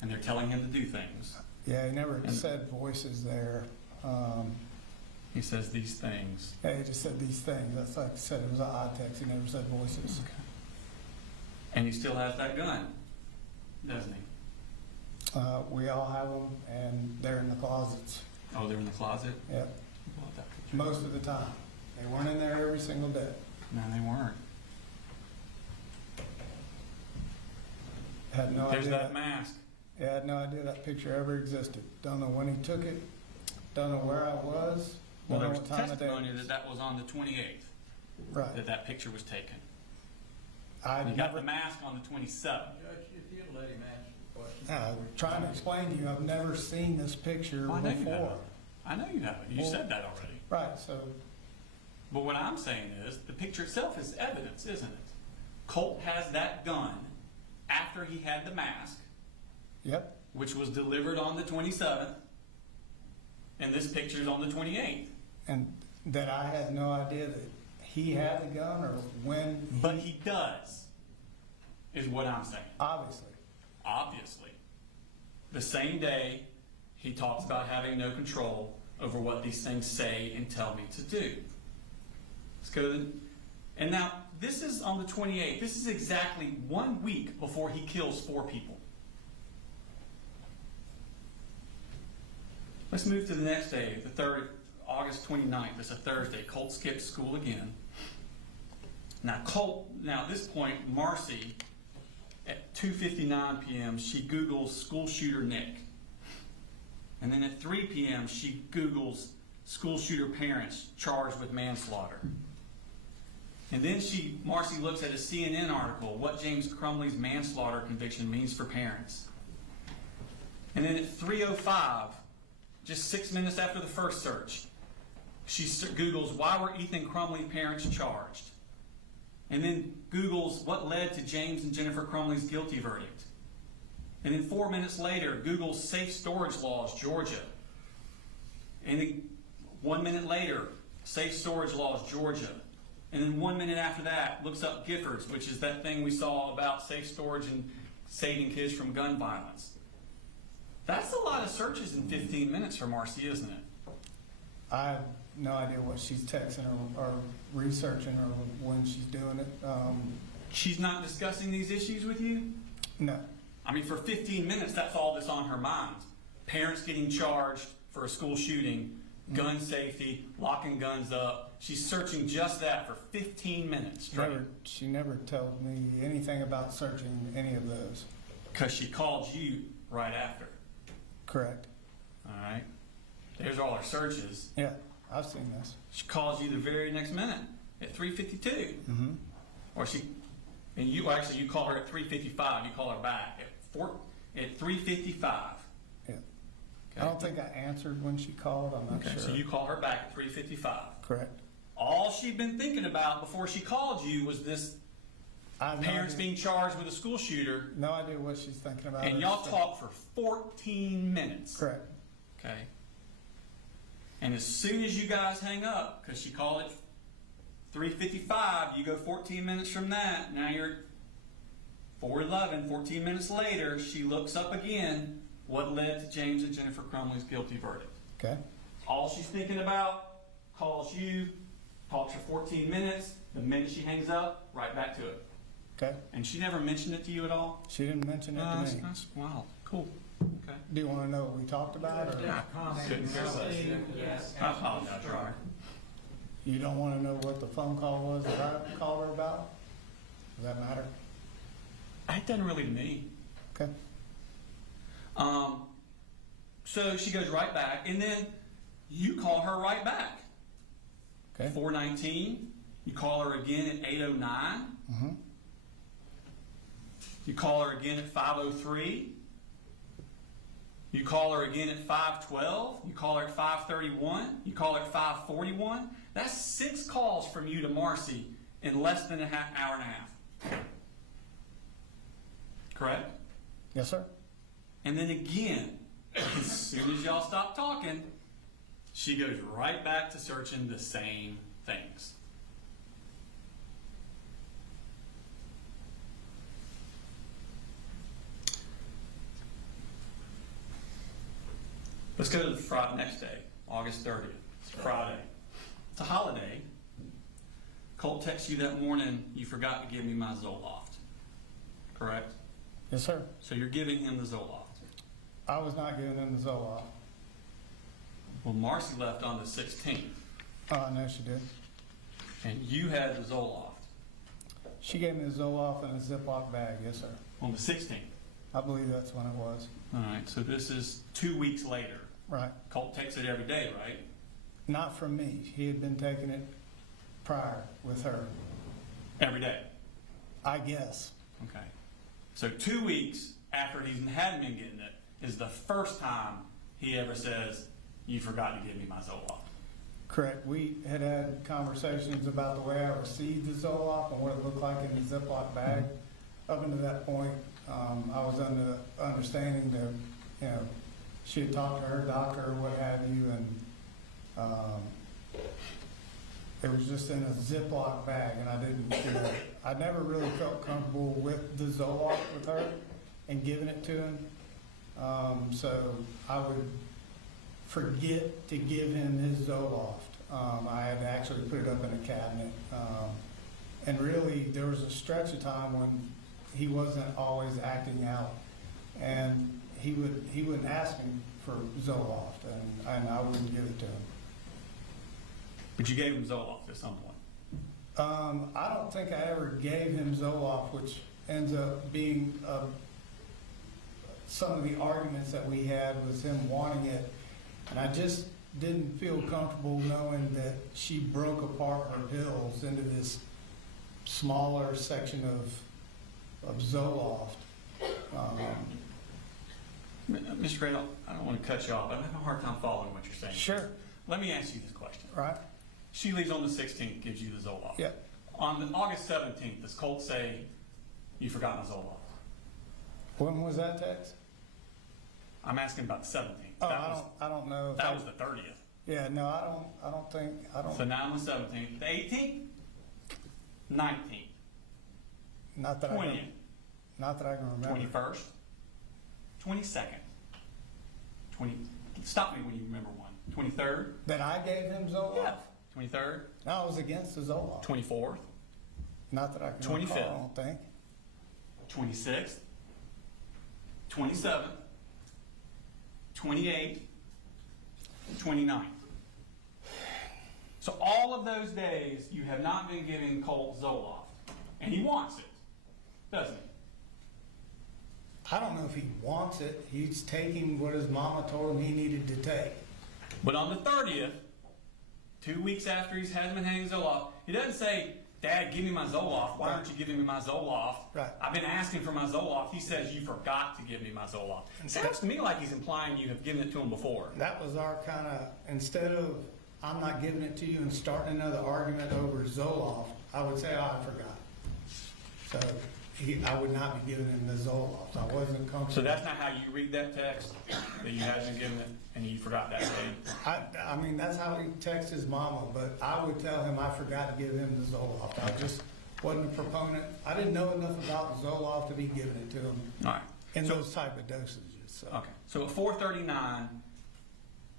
and they're telling him to do things. Yeah, he never said voices there. He says these things. Yeah, he just said these things. That's like I said, it was an odd text. He never said voices. Okay. And he still has that gun, doesn't he? We all have them, and they're in the closets. Oh, they're in the closet? Yep, Pull out that picture. most of the time. They weren't in there every single day. No, they weren't. Had no There's idea. that mask. Yeah, I had no idea that picture ever existed. Don't know when he took it. Don't know where I was. Well, there don't was know what time of day testimony it was. that was on the 28th Right. that picture was taken. I You got never. the mask on the 27th. Judge, if you'd let him answer the question. I'm trying to explain to you. I've never seen this picture Oh, I know you before. haven't. I know you haven't. You Well- said that already. Right. So But what I'm saying is, the picture itself is evidence, isn't it? Colt has that gun after he had the mask, yep. which was delivered on the 27th, and this picture's on the 28th. And that I had no idea that he had the gun or when. But he does. is what I'm saying. Obviously. Obviously. The same day, he talks about having no control over what these things say and tell me to do. Let's go to the, and now, this is on the 28th. This is exactly 1 week before he kills 4 people. Let's move to the next day, the 3rd, August 29th. It's a Thursday. Colt skips school again. Now, at this point, Marcy, at 2:59 p.m., she Googles school shooter Nick. And then at 3 p.m., she Googles school shooter parents charged with manslaughter. And then Marcy looks at a CNN article, what James Crumley's manslaughter conviction means for parents. And then at 3:05, just 6 minutes after the first search, she Googles, why were Ethan Crumley parents charged? And then Googles what led to James and Jennifer Crumley's guilty verdict. And then 4 minutes later, Googles safe storage laws, Georgia. And then 1 minute later, safe storage laws, Georgia. And then 1 minute after that, looks up Giffords, which is that thing we saw about safe storage and saving kids from gun violence. That's a lot of searches in 15 minutes for Marcy, isn't it? I have no idea what she's texting or researching or when she's doing it. She's not discussing these issues with you? No. I mean, for 15 minutes, that's all that's on her mind. Parents getting charged for a school shooting, gun safety, locking guns up. She's searching just that for 15 minutes straight. She never told me anything about searching any of those. Because she called you right after. Correct. All right. There's all her searches. Yeah, I've seen this. She calls you the very next minute at 3:52. Mm-hmm. Or you call her at 3:55. You call her back at 3:55. Yeah. Okay. I don't think I answered when she called. I'm not Okay, sure. so you call her back at 3:55. Correct. All she'd been thinking about before she called you was this I have parents being charged with a school shooter, no idea what she's thinking about. and y'all talk for 14 minutes. Correct. Okay. And as soon as you guys hang up, because she called it 3:55, you go 14 minutes from that. Now you're 4:11. 14 minutes later, she looks up again. What led to James and Jennifer Crumley's guilty verdict? Okay. All she's thinking about, calls you, talks for 14 minutes. The minute she hangs up, right back to it. Okay. And she never mentioned it to you at all? She didn't mention it to me. That's wow. Cool. Okay. Do you want to know what we talked about, or Couldn't care less. Yes. I apologize, Robert. you don't want to know what the phone call was that I called her about? Does that matter? It doesn't really to me. Okay. So she goes right back, and then you call her right back. Okay. 4:19. You call her again at 8:09. Mm-hmm. You call her again at 5:03. You call her again at 5:12. You call her at 5:31. You call her at 5:41. That's 6 calls from you to Marcy in less than hour and a half. Correct? Yes, sir. And then again, as soon as y'all stop talking, she goes right back to searching the same things. Let's go to the next day, August 30th. It's Friday. It's a holiday. Colt texts you that morning, you forgot to give me my Zoloft. Correct? Yes, sir. So you're giving him the Zoloft. I was not giving him the Zoloft. Well, Marcy left on the 16th, Oh, I know she did. and you had the Zoloft She gave me the Zoloft in a Ziploc bag. Yes, sir. on the 16th. I believe that's when it was. All right, so this is 2 weeks later. Right. Colt takes it every day, right? Not from me. He had been taking it prior with her. Every day. I guess. Okay. So 2 weeks after he hadn't been getting it is the first time he ever says, you forgot to give me my Zoloft. Correct. We had had conversations about the way I received the Zoloft and what it looked like in the Ziploc bag. Up until that point, I was under the understanding that, she had talked to her doctor or what have you, and it was just in a Ziploc bag, and I didn't, I never really felt comfortable with the Zoloft with her and giving it to him. So I would forget to give him his Zoloft. I had to actually put it up in a cabinet. And really, there was a stretch of time when he wasn't always acting out. And he wouldn't ask me for Zoloft, and I wouldn't give it to him. But you gave him Zoloft at some point. I don't think I ever gave him Zoloft, which ends up being some of the arguments that we had was him wanting it. And I just didn't feel comfortable knowing that she broke apart her pills into this smaller section of Zoloft. Mr. Gray, I don't want to cut you off, but I'm having a hard time following what you're saying. Sure. Let me ask you this question. Right? She leaves on the 16th, gives you the Zoloft. Yeah. On the August 17th, does Colt say, you forgot my Zoloft? When was that text? I'm asking about the 17th. Oh, I don't know. That was the 30th. Yeah, no, I don't think. So now on the 17th, the 18th, 19th, Not that 20th, not that I can remember. 21st, 22nd, 20. Stop me when you remember one. 23rd. That I gave him Zoloft? Yeah. 23rd, No, I was against the Zoloft. 24th, Not that I can 25th. recall, I don't think. 26th, 27th, 28th, 29th. So all of those days, you have not been giving Colt Zoloft. And he wants it, doesn't he? I don't know if he wants it. He's taking what his mama told him he needed to take. But on the 30th, 2 weeks after he's had been having Zoloft, he doesn't say, Dad, give me my Zoloft. Why aren't you giving me my Zoloft? Right. I've been asking for my Zoloft. He says, you forgot to give me my Zoloft. It sounds to me like he's implying you have given it to him before. That was our kind of, instead of I'm not giving it to you and starting another argument over Zoloft, I would say, oh, I forgot. So I would not be giving him the Zoloft. I wasn't comfortable. So that's not how you read that text, that you had been given it and you forgot that day? I mean, that's how he texts his mama, but I would tell him I forgot to give him the Zoloft. I just wasn't a proponent. I didn't know enough about Zoloft to be giving it to him All right. in So- those type of dosages. So. Okay. So at 4:39,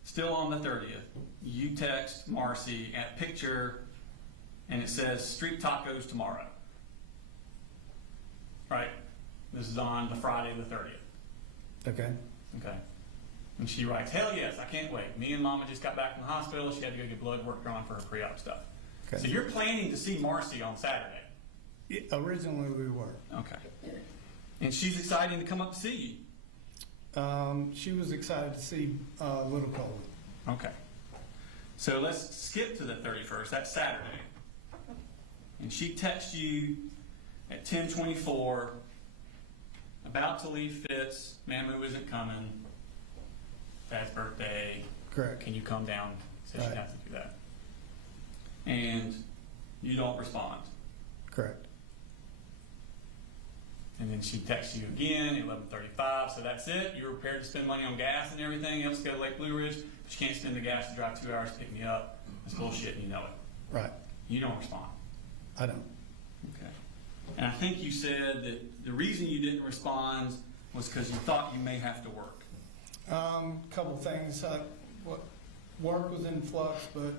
still on the 30th, you text Marcy at picture and it says street tacos tomorrow. Right? This is on the Friday the 30th. Okay. Okay. And she writes, hell yes, I can't wait. Me and Mama just got back from the hospital. She had to go get blood work drawn for her pre-op stuff. Okay. So you're planning to see Marcy on Saturday. Originally we were. Okay. And she's excited to come up to see you. She was excited to see little Colin. Okay. So let's skip to the 31st. That's Saturday. And she texts you at 10:24, about to leave Fitz. Mamu isn't coming. Dad's birthday. Correct. Can you come down? Says Right. she has to do that. And you don't respond. Correct. And then she texts you again at 11:35. So that's it. You're prepared to spend money on gas and everything else to go to Lake Blue Ridge, but you can't spend the gas to drive 2 hours to pick me up. That's bullshit, and you know it. Right. You don't respond. I don't. Okay. And I think you said that the reason you didn't respond was because you thought you may have to work. Couple things. Work was in flux, but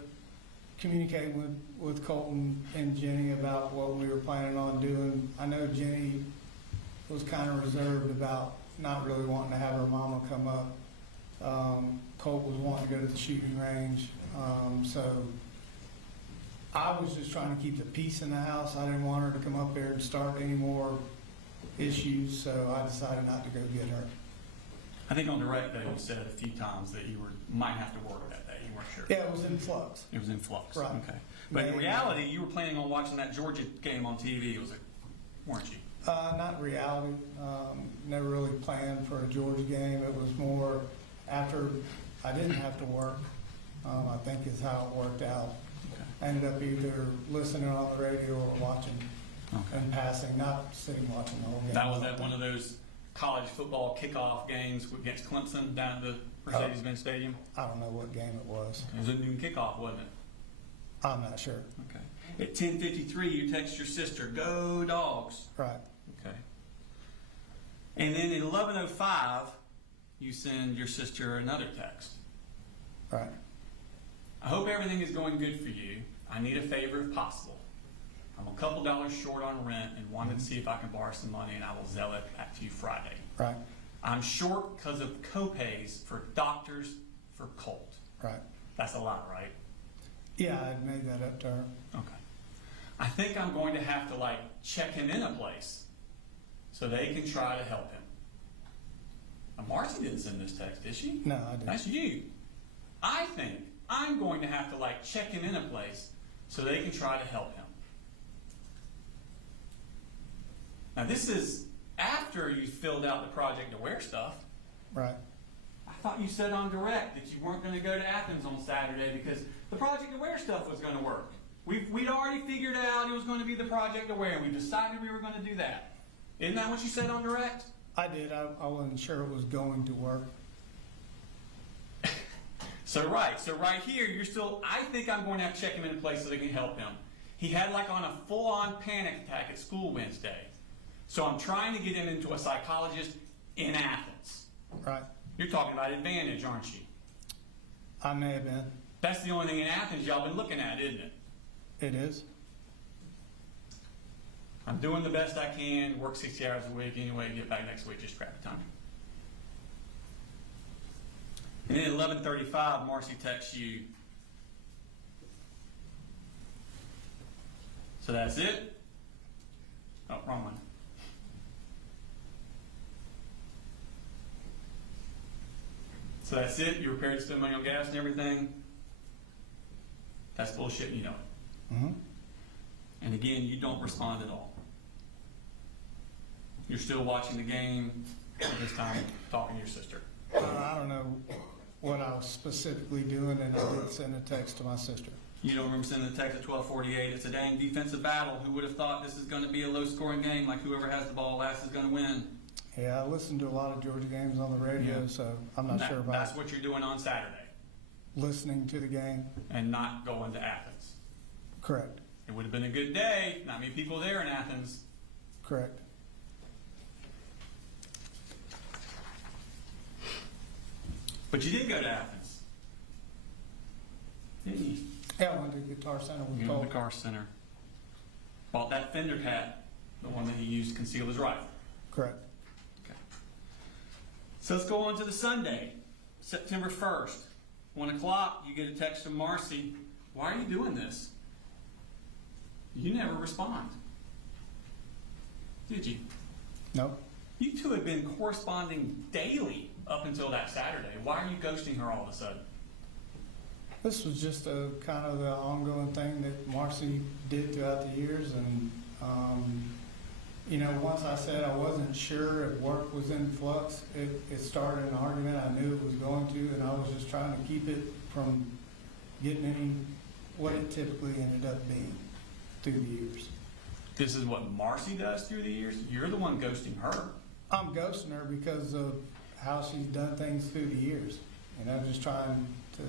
communicating with Colton and Jenny about what we were planning on doing. I know Jenny was kind of reserved about not really wanting to have her mama come up. Colt was wanting to go to the shooting range. So I was just trying to keep the peace in the house. I didn't want her to come up there and start any more issues, so I decided not to go get her. I think on the rec day you said a few times that you might have to work that day. You weren't sure. Yeah, it was in flux. It was in flux. Right. Okay. But in Maybe. reality, you were planning on watching that Georgia game on TV, weren't you? Not in reality. Never really planned for a Georgia game. It was more after I didn't have to work, I think is how it worked out. Okay. I ended up either listening on the radio or watching Okay. and passing, not sitting watching the whole game. That was at one of those college football kickoff games against Clemson down at the Mercedes-Benz Stadium. I don't know what game it was. It was a noon kickoff, wasn't it? I'm not sure. Okay. At 10:53, you text your sister, "Go Dogs." Right. Okay. And then at 11:05, you send your sister another text. Right. "I hope everything is going good for you. I need a favor if possible. I'm a couple dollars short on rent and wanted to see if I can borrow some money, and I will zell it back to you Friday. Right. I'm short because of co-pays for doctors for Colt." Right. That's a lot, right? Yeah, I made that up to her. Okay. "I think I'm going to have to check him in a place so they can try to help him." Now, Marcy didn't send this text, did she? No, I didn't. That's you. "I think I'm going to have to check him in a place so they can try to help him." Now this is after you filled out the Project Aware stuff. Right. I thought you said on direct that you weren't going to go to Athens on Saturday because the Project Aware stuff was going to work. We'd already figured out it was going to be the Project Aware, and we decided we were going to do that. Isn't that what you said on direct? I did. I wasn't sure it was going to work. So right here, you're still, "I think I'm going to have to check him in a place so they can help him. He had on a full-on panic attack at school Wednesday. So I'm trying to get him into a psychologist in Athens." Right. You're talking about Advantage, aren't you? I may have been. That's the only thing in Athens y'all been looking at, isn't it? It is. "I'm doing the best I can, work 60 hours a week anyway, get back next week, just crappy time." And then at 11:35, Marcy texts you. "So that's it?" Oh, wrong one. "So that's it? You're prepared to spend money on gas and everything?" That's bullshit and you know it. Mm-hmm. And again, you don't respond at all. You're still watching the game, this time talking to your sister. I don't know what I was specifically doing, and I did send a text to my sister. You don't remember sending the text at 12:48, "It's a dang defensive battle. Who would have thought this is going to be a low-scoring game, like whoever has the ball last is going to win?" Yeah, I listened to a lot of Georgia games on the radio, Yeah. so I'm not sure about That's what you're doing on Saturday, listening to the game. and not going to Athens. Correct. It would have been a good day. Not many people there in Athens. Correct. But you did go to Athens, didn't you? Yeah, I went to the Guitar Center with You went to Colt. the car center. Bought that fender cap, the one that he used to conceal his rifle. Correct. Okay. So let's go on to the Sunday, September 1st. 1 o'clock, you get a text from Marcy. "Why are you doing this?" You never respond. Did you? No. You two had been corresponding daily up until that Saturday. Why are you ghosting her all of a sudden? This was just a kind of the ongoing thing that Marcy did throughout the years, and once I said I wasn't sure if work was in flux, it started an argument. I knew it was going to, and I was just trying to keep it from getting what it typically ended up being through the years. This is what Marcy does through the years? You're the one ghosting her. I'm ghosting her because of how she's done things through the years, and I'm just trying to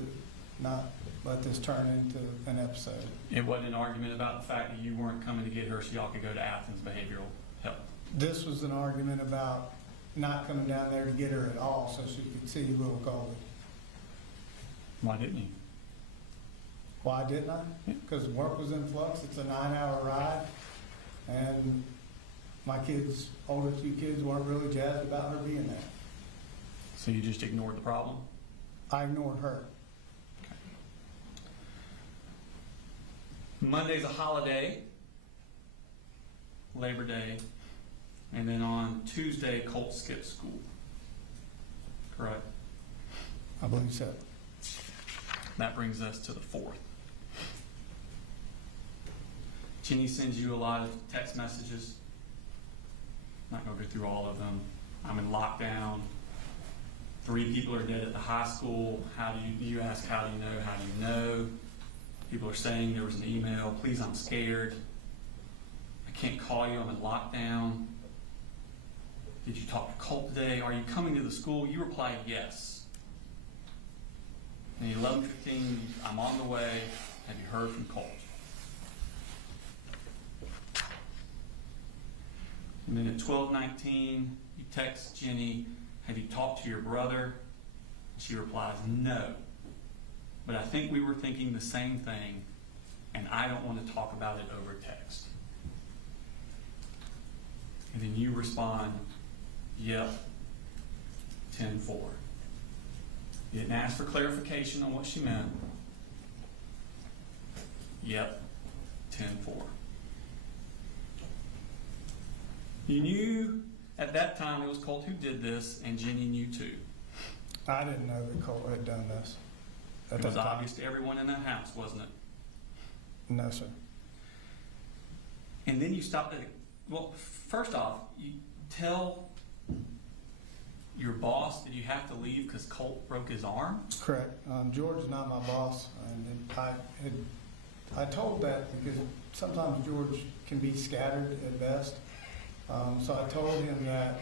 not let this turn into an episode. It wasn't an argument about the fact that you weren't coming to get her so y'all could go to Athens behavioral help. This was an argument about not coming down there to get her at all so she could see little Colin. Why didn't you? Why didn't I? Because work was in flux. It's a 9-hour ride, and my kids, older 2 kids, weren't really jazzed about her being there. So you just ignored the problem? I ignored her. Okay. Monday's a holiday, Labor Day, and then on Tuesday, Colt skips school. Correct? I believe so. That brings us to the 4th. Jenny sends you a lot of text messages. Not gonna go through all of them. "I'm in lockdown. 3 people are dead at the high school. How do you ask, how do you know? How do you know? People are saying there was an email. Please, I'm scared. I can't call you. I'm in lockdown. Did you talk to Colt today? Are you coming to the school?" You reply, "Yes." And 11:15, "I'm on the way. Have you heard from Colt? And then at 12:19, you text Jenny, have you talked to your brother? She replies, no. But I think we were thinking the same thing, and I don't want to talk about it over text. And then you respond, yep, 10-4. You didn't ask for clarification on what she meant. Yep, 10-4. You knew at that time it was Colt who did this, and Jenny knew too. I didn't know that Colt had done this. At It was that time. obvious to everyone in that house, wasn't it? No, sir. And then you stopped at, well, first off, you tell your boss that you have to leave because Colt broke his arm? Correct. George is not my boss, and I told that because sometimes George can be scattered at best. So I told him that,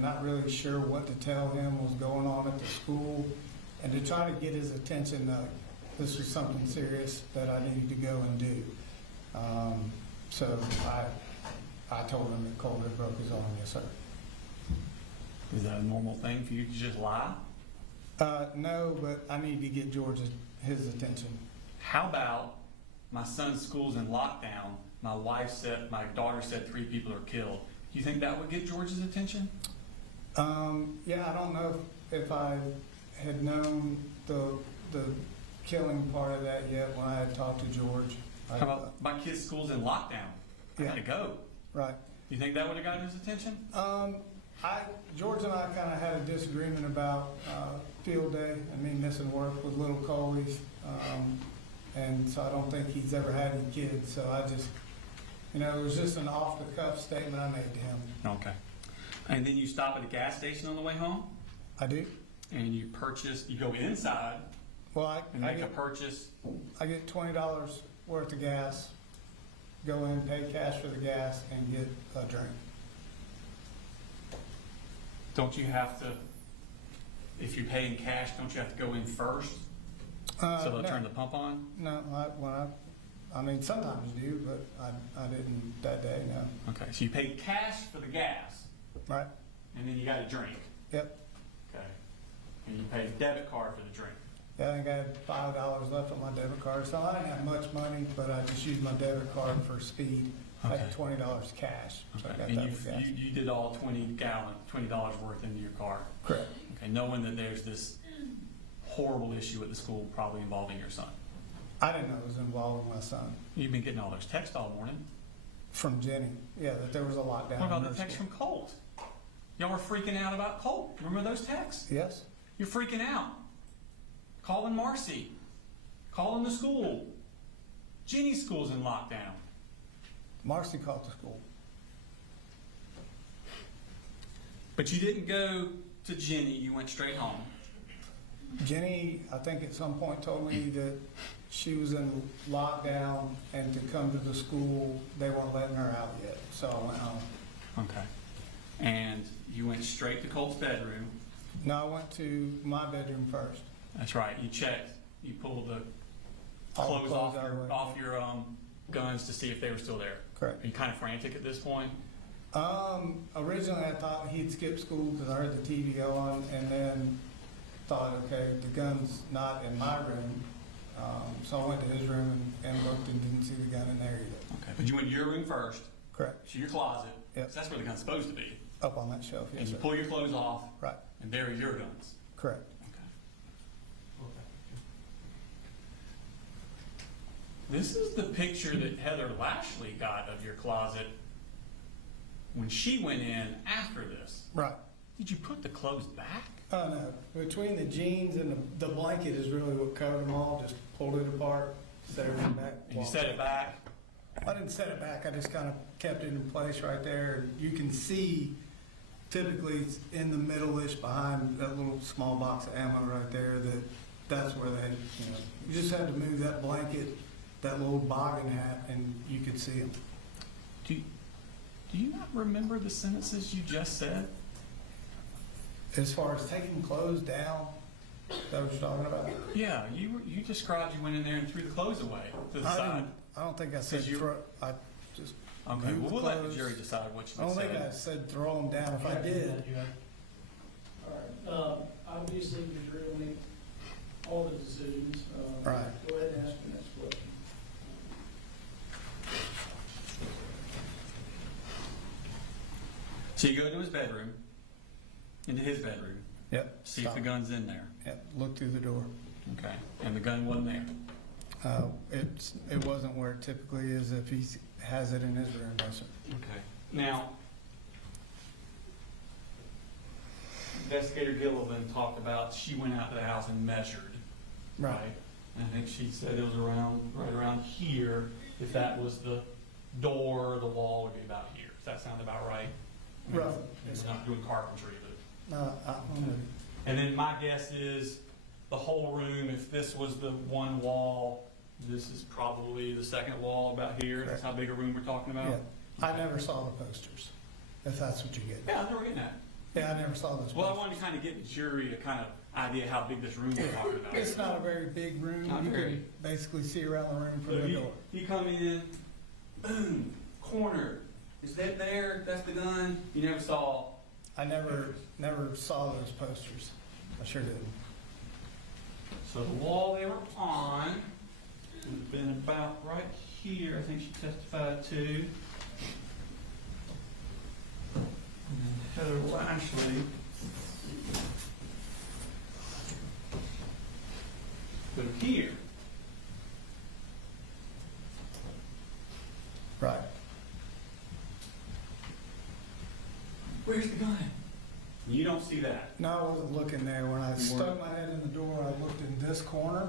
not really sure what to tell him was going on at the school, and to try to get his attention that this was something serious that I needed to go and do. So I told him that Colt had broke his arm. Yes, sir. Is that a normal thing for you to just lie? No, but I need to get his attention. How about my son's school's in lockdown? My daughter said 3 people are killed. Do you think that would get George's attention? Yeah, I don't know if I had known the killing part of that yet when I had talked to George. How about my kid's school's in lockdown? I Yeah. gotta go. Right. Do you think that would have gotten his attention? George and I kind of had a disagreement about field day and me missing work with little Coley's. And so I don't think he's ever had any kids. So I just, it was just an off-the-cuff statement I made to him. Okay. And then you stop at a gas station on the way home, I do. and you go inside Well, and make a purchase. I get $20 worth of gas, go in, pay cash for the gas, and get a drink. Don't you have to, if you pay in cash, don't you have to go in first? So they'll No. turn the pump on? No, sometimes you do, but I didn't that day, no. Okay, so you paid cash for the gas, Right? and then you got a drink. Yep. Okay. And you paid a debit card for the drink. Yeah, I think I had $5 left on my debit card, so I didn't have much money, but I just used my debit card for speed. I had Okay. $20 cash, so I Okay. got And that for gas. you did all $20 worth into your car. Correct. Okay, knowing that there's this horrible issue at the school probably involving your son. I didn't know it was involving my son. You've been getting all those texts all morning. From Jenny, yeah, that there was a lockdown. What about in the her text school. from Colt? Y'all were freaking out about Colt. Remember those texts? Yes. You're freaking out. Calling Marcy. Calling the school. Jenny's school's in lockdown. Marcy called the school. But you didn't go to Jenny, you went straight home. Jenny, I think at some point told me that she was in lockdown and to come to the school, they weren't letting her out yet, so I went home. Okay. And you went straight to Colt's bedroom. No, I went to my bedroom first. That's right. You checked. You pulled the All the clothes off out of the way. off your guns to see if they were still there. Correct. Are you kind of frantic at this point? Originally I thought he'd skipped school because I heard the TV on, and then thought, okay, the gun's not in my room. So I went to his room and looked and didn't see the gun in there either. Okay. But you went to your room first, Correct. to your closet. Yep. 'Cause that's where the gun's supposed to be. Up on that shelf, And yes, you sir. pull your clothes off, Right, and there are your guns. correct. This is the picture that Heather Lashley got of your closet when she went in after this. Right. Did you put the clothes back? Oh, no. Between the jeans and the blanket is really what covered them all. Just pulled it apart, set everything back. And you walked set out. it back? I didn't set it back. I just kind of kept it in place right there. You can see typically it's in the middle-ish behind that little small box of ammo right there that's where they, you just had to move that blanket, that little boggin hat, and you could see them. Do you not remember the sentences you just said? As far as taking clothes down, Is that what you're talking about? Yeah, you described you went in there and threw the clothes away to the side. I don't think I said Did you- throw, I just. Okay, moved well, we'll let the clothes. jury decide what I you don't think I said. said throw them down. If I did, All right, obviously, the jury will make all the decisions. Right. Go ahead and ask the next question. So you go to his bedroom, into his bedroom, yep. see if the stop. gun's in there. Yep. Look through the door. Okay, and the gun wasn't there. It wasn't where it typically is if he has it in his room. No, sir. Okay. Now, Investigator Gilliland talked about she went out to the house and measured, right? And I think she said it was right around here. If that was the door, the wall would be about here. Does that sound about right? Right. It's not doing carpentry, but. And then my guess is the whole room, if this was the one wall, this is probably the second wall about here. That's how big a room we're talking about? Yeah. I never saw the posters, if that's what you get. Yeah, I never getting that. Yeah, I never saw those. Well, I posters. wanted to kind of get the jury a kind of idea how big this room we're talking about. It's not a very big room. Not You very. can basically see around the room So from the door. you come in, boom, corner. Is that there? That's the gun. You never saw. I never saw those posters. I sure didn't. So the wall they were on would have been about right here, I think she testified to. And then Heather Lashley go here. Right. Where's the gun? You don't see that. No, I wasn't looking there. When I stuck my head in the door, I looked in this corner.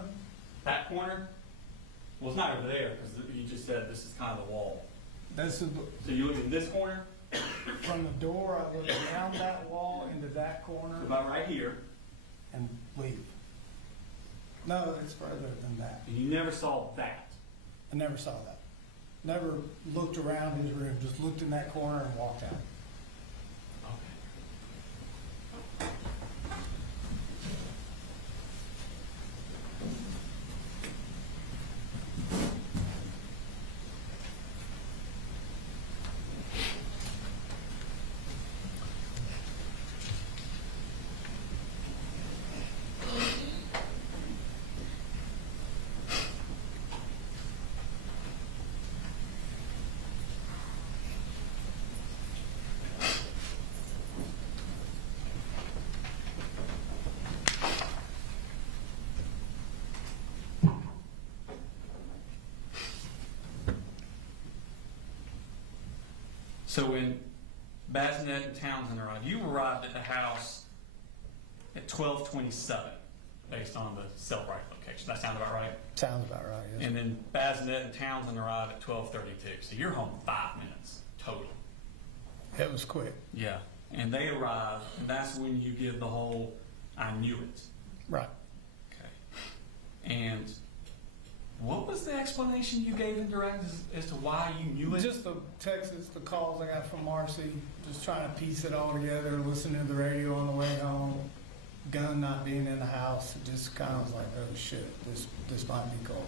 That corner? Well, it's not over there because you just said this is kind of the wall. This is So you look in this corner, from the door. I looked down that wall into that corner about right here, and leave. No, it's further than that. and you never saw that. I never saw that. Never looked around his room. Just looked in that corner and walked out. So when Bazinet and Townsend arrived, you arrived at the house at 12:27, based on the cell right location. That sound about right? Sounds about right. Yes. And then Bazinet and Townsend arrived at 12:32. So you're home 5 minutes total. It was quick. Yeah. And they arrive, and that's when you give the whole, I knew it. Right. Okay. And what was the explanation you gave in direct as to why you knew it? Just the texts, the calls I got from Marcy, just trying to piece it all together, listening to the radio on the way home, gun not being in the house. It just kind of was like, oh shit, this might be Colt.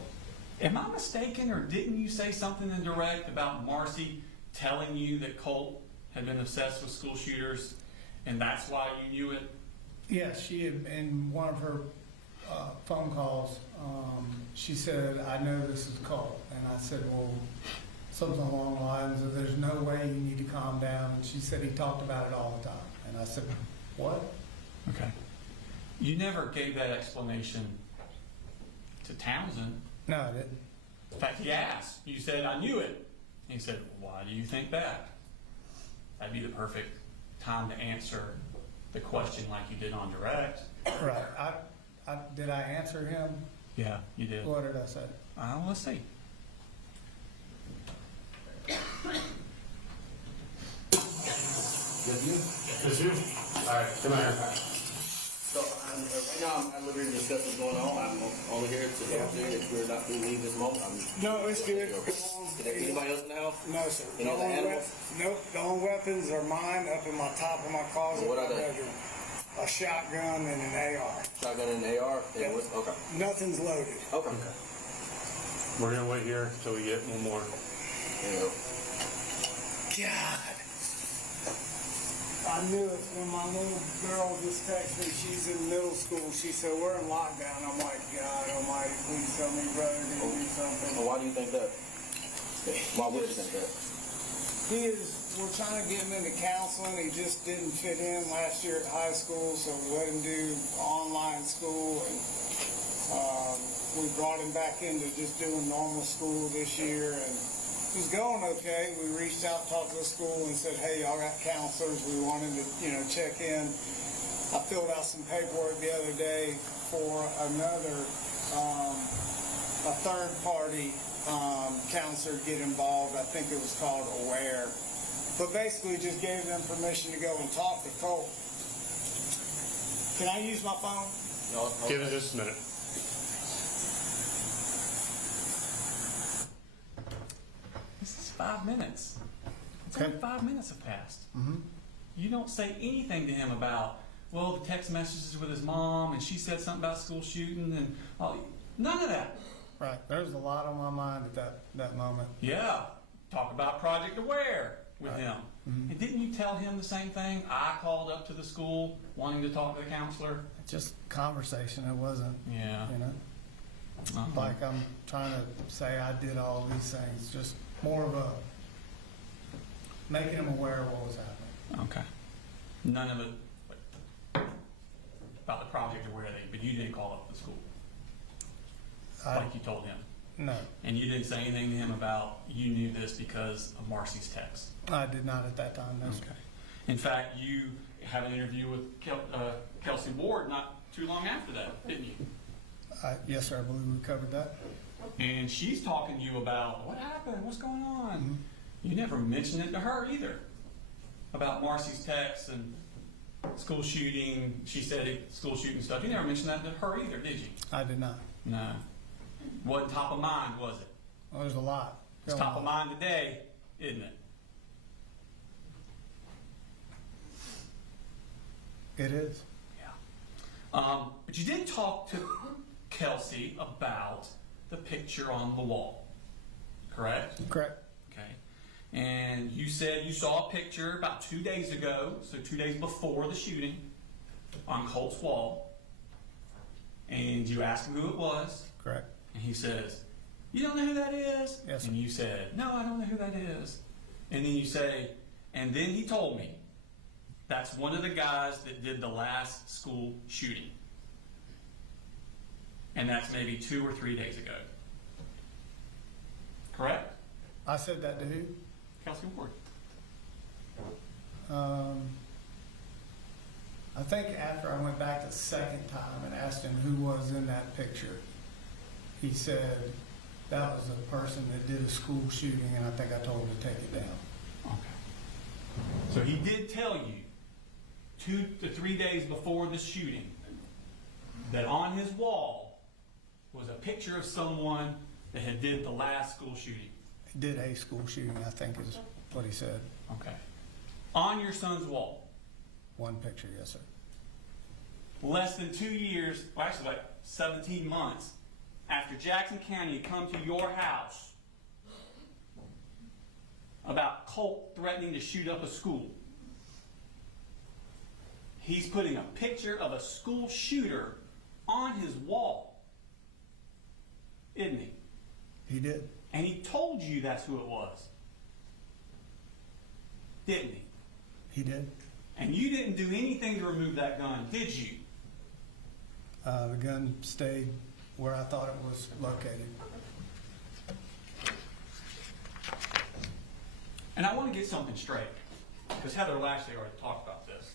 Am I mistaken, or didn't you say something in direct about Marcy telling you that Colt had been obsessed with school shooters, and that's why you knew it? Yes, she had, in one of her phone calls, she said, I know this is Colt. And I said, well, something along the lines of, there's no way you need to calm down. And she said, he talked about it all the time. And I said, what? Okay. You never gave that explanation to Townsend. No, I didn't. In fact, he asked. You said, I knew it. He said, why do you think that? That'd be the perfect time to answer the question like you did on direct. Right. Did I answer him? Yeah, you did. What did I say? Let's see. That's you? Alright, come on here. So, right now, I'm at liberty to discuss what's going on. I'm only here to say that we're not going to leave this moment. No, it's good. Is there anybody else in the house? No, sir. Any other animals? Nope, the only weapons are mine up in my top of my closet. What are in my they? bedroom. a shotgun and an AR. Shotgun and an AR? Yeah. Okay. Nothing's loaded. Okay. We're gonna wait here until we get one more. There you go. God. I knew it when my little girl just texted me. She's in middle school. She said, we're in lockdown. I'm like, God almighty, please tell me brother didn't do something. Well, why do you think that? Why would you think that? We're trying to get him into counseling. He just didn't fit in last year at high school, so we let him do online school. And we brought him back into just doing normal school this year. And it was going okay. We reached out, talked to the school, and said, hey, y'all got counselors. We wanted to, check in. I filled out some paperwork the other day for another, a third-party counselor to get involved. I think it was called Aware. But basically just gave them permission to go and talk to Colt. Can I use my phone? No, Give it just a minute. This is 5 minutes. It's Okay. only 5 minutes have passed. You don't say anything to him about, well, the text messages with his mom, and she said something about school shooting, and none of that. Right. There's a lot on my mind at that moment. Yeah, talk about Project Aware with him. And didn't you tell him the same thing? I called up to the school wanting to talk to the counselor. Just conversation. It wasn't, Yeah. like I'm trying to say I did all these things. Just more of a making him aware of what was happening. Okay. None of it about the Project Aware thing, but you didn't call up the school like you told him. No, And you didn't say anything to him about you knew this because of Marcy's text. I did not at that time. No. Okay. In fact, you had an interview with Kelsey Ward not too long after that, didn't you? Yes, sir. I believe we covered that. And she's talking to you about what happened, what's going on. You never mentioned it to her either about Marcy's text and school shooting. She said school shooting stuff. You never mentioned that to her either, did you? I did not. No. Wasn't top of mind, was it? Well, there's a lot. It's going top of on. mind today, isn't it? It is. Yeah. But you did talk to Kelsey about the picture on the wall, correct? Correct. Okay. And you said you saw a picture about 2 days ago, so 2 days before the shooting, on Colt's wall. And you asked him who it was, Correct. and he says, you don't know who that is? Yes, sir. And you said, no, I don't know who that is. And then you say, and then he told me, that's one of the guys that did the last school shooting. And that's maybe 2 or 3 days ago. Correct? I said that to who? Kelsey Ward. I think after I went back the second time and asked him who was in that picture, he said that was a person that did a school shooting, and I think I told him to take it down. Okay. So he did tell you 2 to 3 days before the shooting that on his wall was a picture of someone that had did the last school shooting. He did a school shooting, I think is what he said. Okay. On your son's wall. One picture, yes, sir. Less than 2 years, well, actually like 17 months after Jackson County had come to your house about Colt threatening to shoot up a school. He's putting a picture of a school shooter on his wall, isn't he? He did. And he told you that's who it was, didn't he? He did. And you didn't do anything to remove that gun, did you? The gun stayed where I thought it was located. And I want to get something straight, because Heather Lashley already talked about this.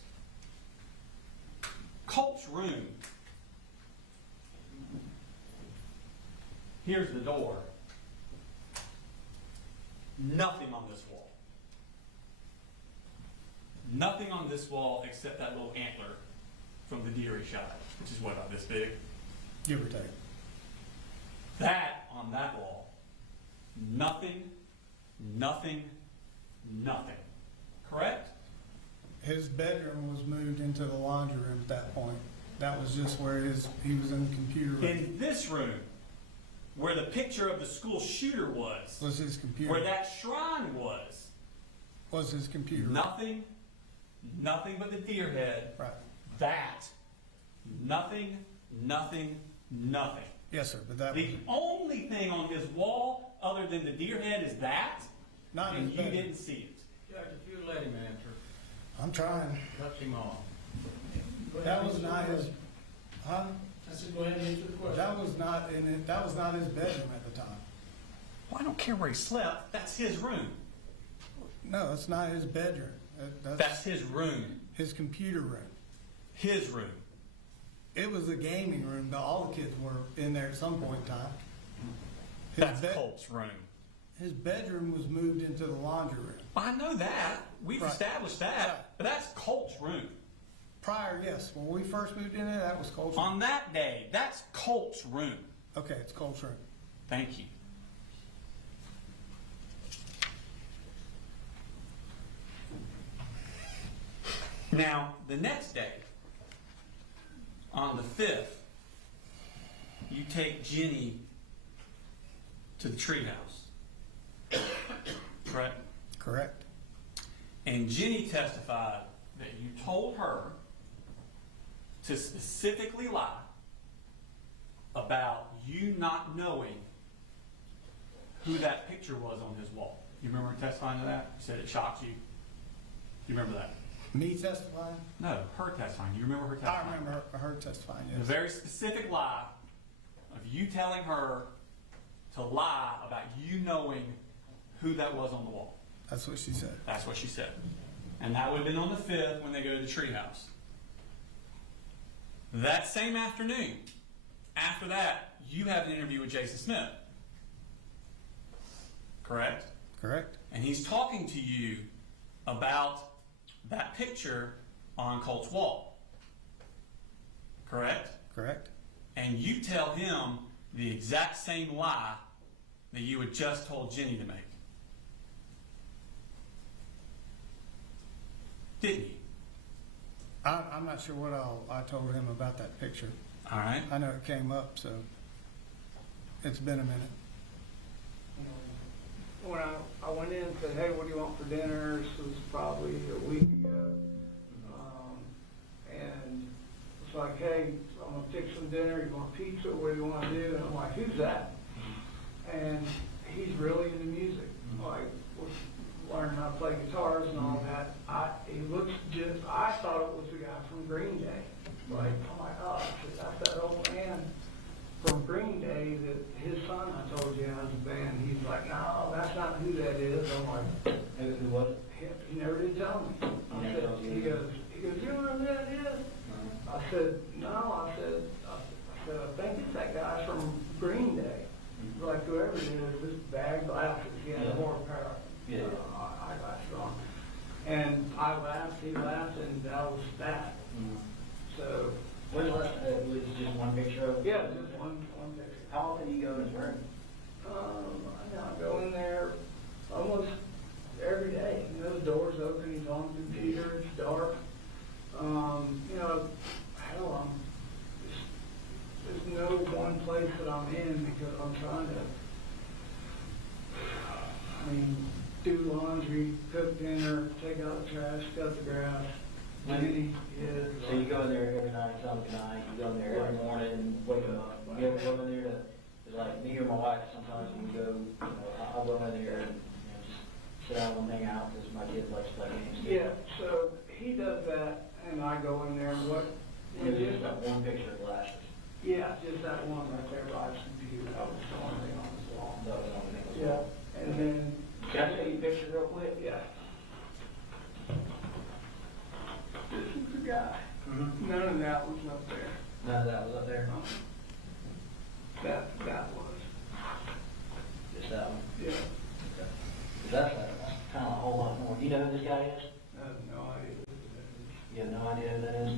Colt's room. Here's the door. Nothing on this wall. Nothing on this wall except that little antler from the deer he shot, which is what, about this big? Give or take. That on that wall. Nothing, nothing, nothing. Correct? His bedroom was moved into the laundry room at that point. That was just where he was in the computer room. In this room, where the picture of the school shooter was His computer. where that shrine was, Was his computer room. nothing but the deer head. Right. That, nothing. Yes, sir, but that was The only thing on his wall other than the deer head is that, not in and his you bedroom. didn't see it. Judge, if you let him answer, I'm trying. cut him off. Go ahead That and was answer not the his, question. huh? I said, go ahead and answer the question. That was not in it, that was not his bedroom at the time. Well, I don't care where he slept. That's his room. No, it's not his bedroom. That's his room. his computer room. His room. It was a gaming room. All the kids were in there at some point in time. That's Colt's room. His bedroom was moved into the laundry room. I know that. We've Right. established that. Right. But that's Colt's room. Prior, yes, when we first moved in there, that was Colt's room. On that day, that's Colt's room. Okay, it's Colt's room. Thank you. Now, the next day, on the 5th, you take Jenny to the treehouse. Correct? Correct. And Jenny testified that you told her to specifically lie about you not knowing who that picture was on his wall. You remember her testifying to that? You said it shocked you. You remember that? Me testifying? No, her testifying. You remember her testifying? I remember her testifying, A yes. very specific lie of you telling her to lie about you knowing who that was on the wall. That's what she said. That's what she said. And that would have been on the 5th when they go to the treehouse. That same afternoon, after that, you have an interview with Jason Smith. Correct? Correct? And he's talking to you about that picture on Colt's wall. Correct? Correct? And you tell him the exact same lie that you had just told Jenny to make. Didn't you? I'm not sure what I told him about that picture. All right. I know it came up, so it's been a minute. When I went in and said, hey, what do you want for dinner? This was probably a week ago. And it's like, hey, I'm gonna fix some dinner. You want pizza? What do you want to do? And I'm like, who's that? And he's really into music. Like, was learning how to play guitars and all that. He looks just, I thought it was the guy from Green Day. Like, I'm like, oh, that's that old man from Green Day that his son, I told you, has a band. He's like, no, that's not who that is. I'm like, Who was it? he never did tell me. I said, he goes, you know who that is? I said, no. I said, I think it's that guy from Green Day. Like whoever it is, this bag glasses, he had a more pair of eyeglasses on. And I laughed, he laughed, and that was that. So, When was just one picture of? yeah, just one picture. How often do you go in his room? I go in there almost every day. You know, the door's open, he's on the computer, it's dark. You know, hell, there's no one place that I'm in because I'm trying to, do laundry, cook dinner, take out the trash, cut the grass. Duty is. So you go in there every night, tell them good night, you go in there every morning and wake up. You ever go in there to, like me or my wife, sometimes when we go, I'll go in there and, just sit down and hang out because my kids like to play games. Yeah, so he does that and I go in there and what? It's just that one picture of glasses. Yeah, just that one right there by his computer. That was the only thing on his wall. That was the only thing. Yeah, and then, Can I show you a picture real quick? yeah. This is the guy. Mm-hmm. None of that was up there. None of that was up there? That was, Just that one? yeah. Okay. That's kind of a whole lot more. Do you know who this guy is? I have no idea who that is. You have no idea who that is?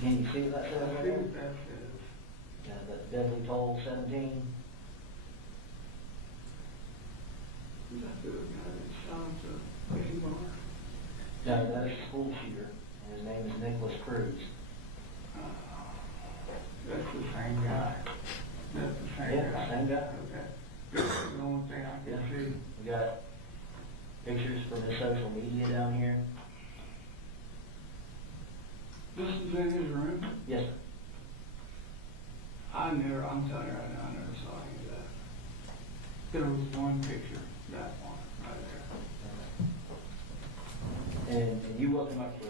Can you see that I there? think that is. Yeah, the deadly toll 17. Is that the guy that shot the baby bar? No, that is a school shooter, and his name is Nicholas Cruz. That's the same guy. That's the same Yeah, guy. same guy. Okay. That's the only thing I Yeah. can see. We got pictures from his social media down here. This is in his room? Yes, sir. I'm telling you right now, I never saw any of that. There was one picture, that one, right there. And you woke him up to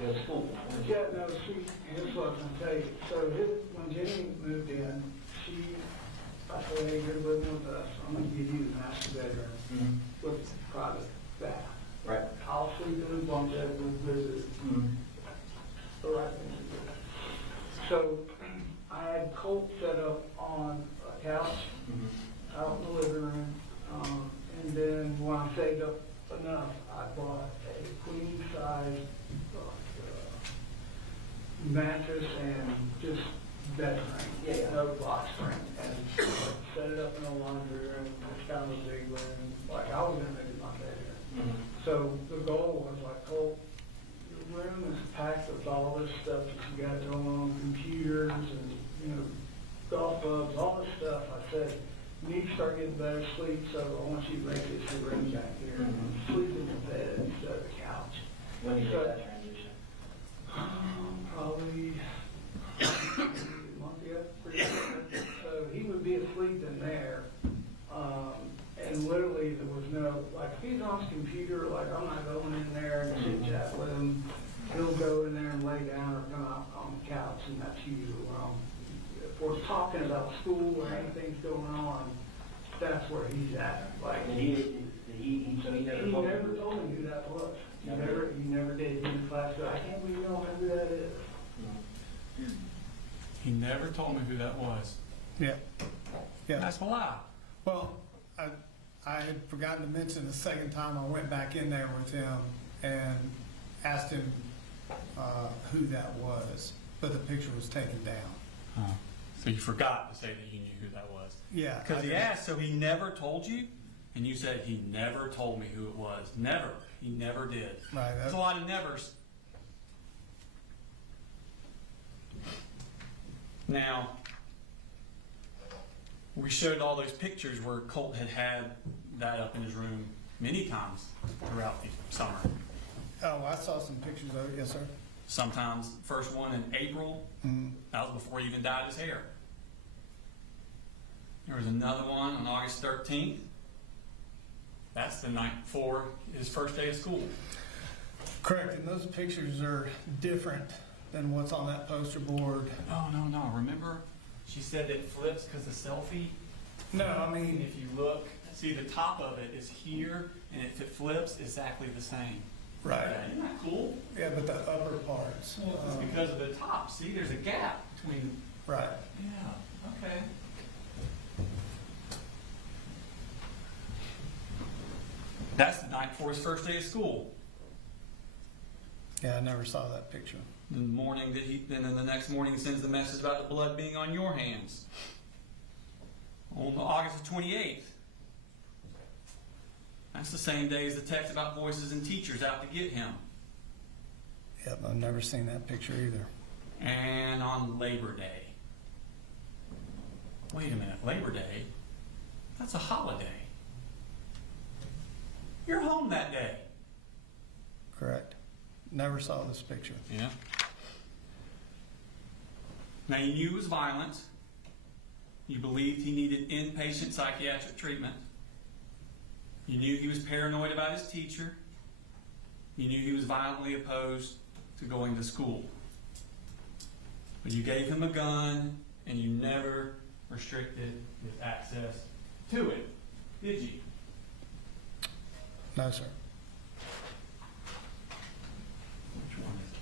go to school. Yeah, no, here's what I'm gonna tell you. So when Jenny moved in, I said, hey, you're living with us, I'm gonna give you the master bedroom Mhm. with private bath. Right. I'll sleep in the bunk bed with visitors. Mhm. The right thing to do. So I had Colt set up on a couch Mhm. out in the living room. And then when I saved up enough, I bought a queen size mattress and just bed frame. Yeah. No box frame. And set it up in a laundry room. It's kind of a big room. Like I was gonna make it my bedroom. Mhm. So the goal was like, Colt, your room is packed with all this stuff that you got going on, computers and, golf clubs, all this stuff. I said, you need to start getting better sleep, so I want you to make this your room back here. Mhm. Sleep in the bed instead of the couch. When did you make that transition? Probably a month ago, pretty much. So he would be asleep in there, and literally there was no, like, if he's on his computer, like, I'm not going in there and chit chat with him. He'll go in there and lay down or come out on the couch, and that's usually where if we're talking about school or anything's going on, that's where he's at. Like, So he never he told never you? told me who that was. He Never? never did. He in class said, I can't believe you don't know who that is. He never told me who that was. Yeah. Yeah. That's a lie. Well, I had forgotten to mention the second time I went back in there with him and asked him who that was, but the picture was taken down. Huh. So you forgot to say that you knew who that was. Yeah. Because I he did. asked, so he never told you? And you said, he never told me who it was. Never. He never did. Right. There's a lot of nevers. Now, we showed all those pictures where Colt had that up in his room many times throughout the summer. Oh, I saw some pictures of it. Yes, sir. Sometimes, first one in April, that was before he even dyed his hair. There was another one on August 13th. That's the night before his first day of school. Correct. And those pictures are different than what's on that poster board. Oh, no. Remember, she said it flips because the selfie? No, I And mean, if you look, see the top of it is here, and if it flips, exactly the same. right. Yeah, isn't that cool? Yeah, but the upper parts. Well, it's because of the top. See, there's a gap between. Right. Yeah, okay. That's the night before his first day of school. Yeah, I never saw that picture. The morning that and then the next morning he sends the message about the blood being on your hands. On August 28th. That's the same day as the text about voices and teachers out to get him. Yep, I've never seen that picture either. And on Labor Day. Wait a minute, Labor Day? That's a holiday. You're home that day. Correct. Never saw this picture. Yeah. Now you knew he was violent. You believed he needed inpatient psychiatric treatment. You knew he was paranoid about his teacher. You knew he was violently opposed to going to school. But you gave him a gun and you never restricted his access to it, did you? No, sir. Which one is it?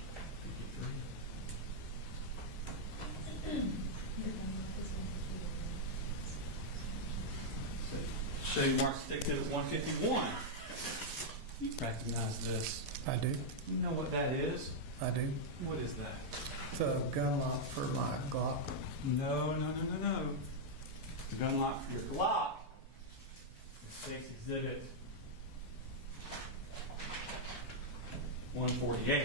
53? Show you Mark's Exhibit 151. You recognize this. I do. You know what that is? I do. What is that? It's a gun lock for my Glock. No. The gun lock for your Glock. It takes Exhibit 148.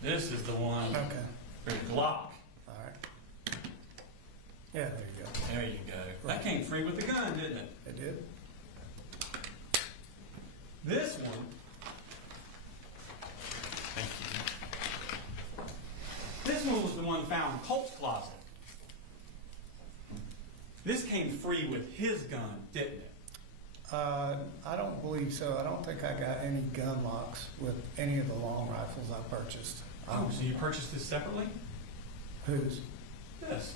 This is the one, Okay, for the Glock. all right. Yeah, there you go. There you go. That came free with the gun, didn't it? It did? This one, thank you. This one was the one found in Colt's closet. This came free with his gun, didn't it? I don't believe so. I don't think I got any gun locks with any of the long rifles I purchased. Oh, so you purchased this separately? Whose? This.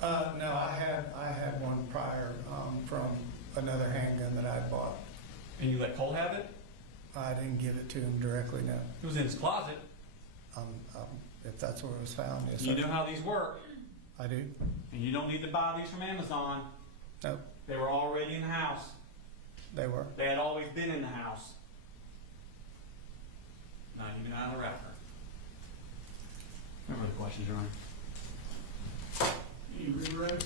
No, I had one prior, from another handgun that I bought. And you let Cole have it? I didn't give it to him directly, no. It was in his closet. If that's where it was found, yes, You sir. know how these work. I do? And you don't need to buy these from Amazon. No, They were already in the house. they were. They had always been in the house. Not even out of the wrapper. No other questions, Your Honor? You reread?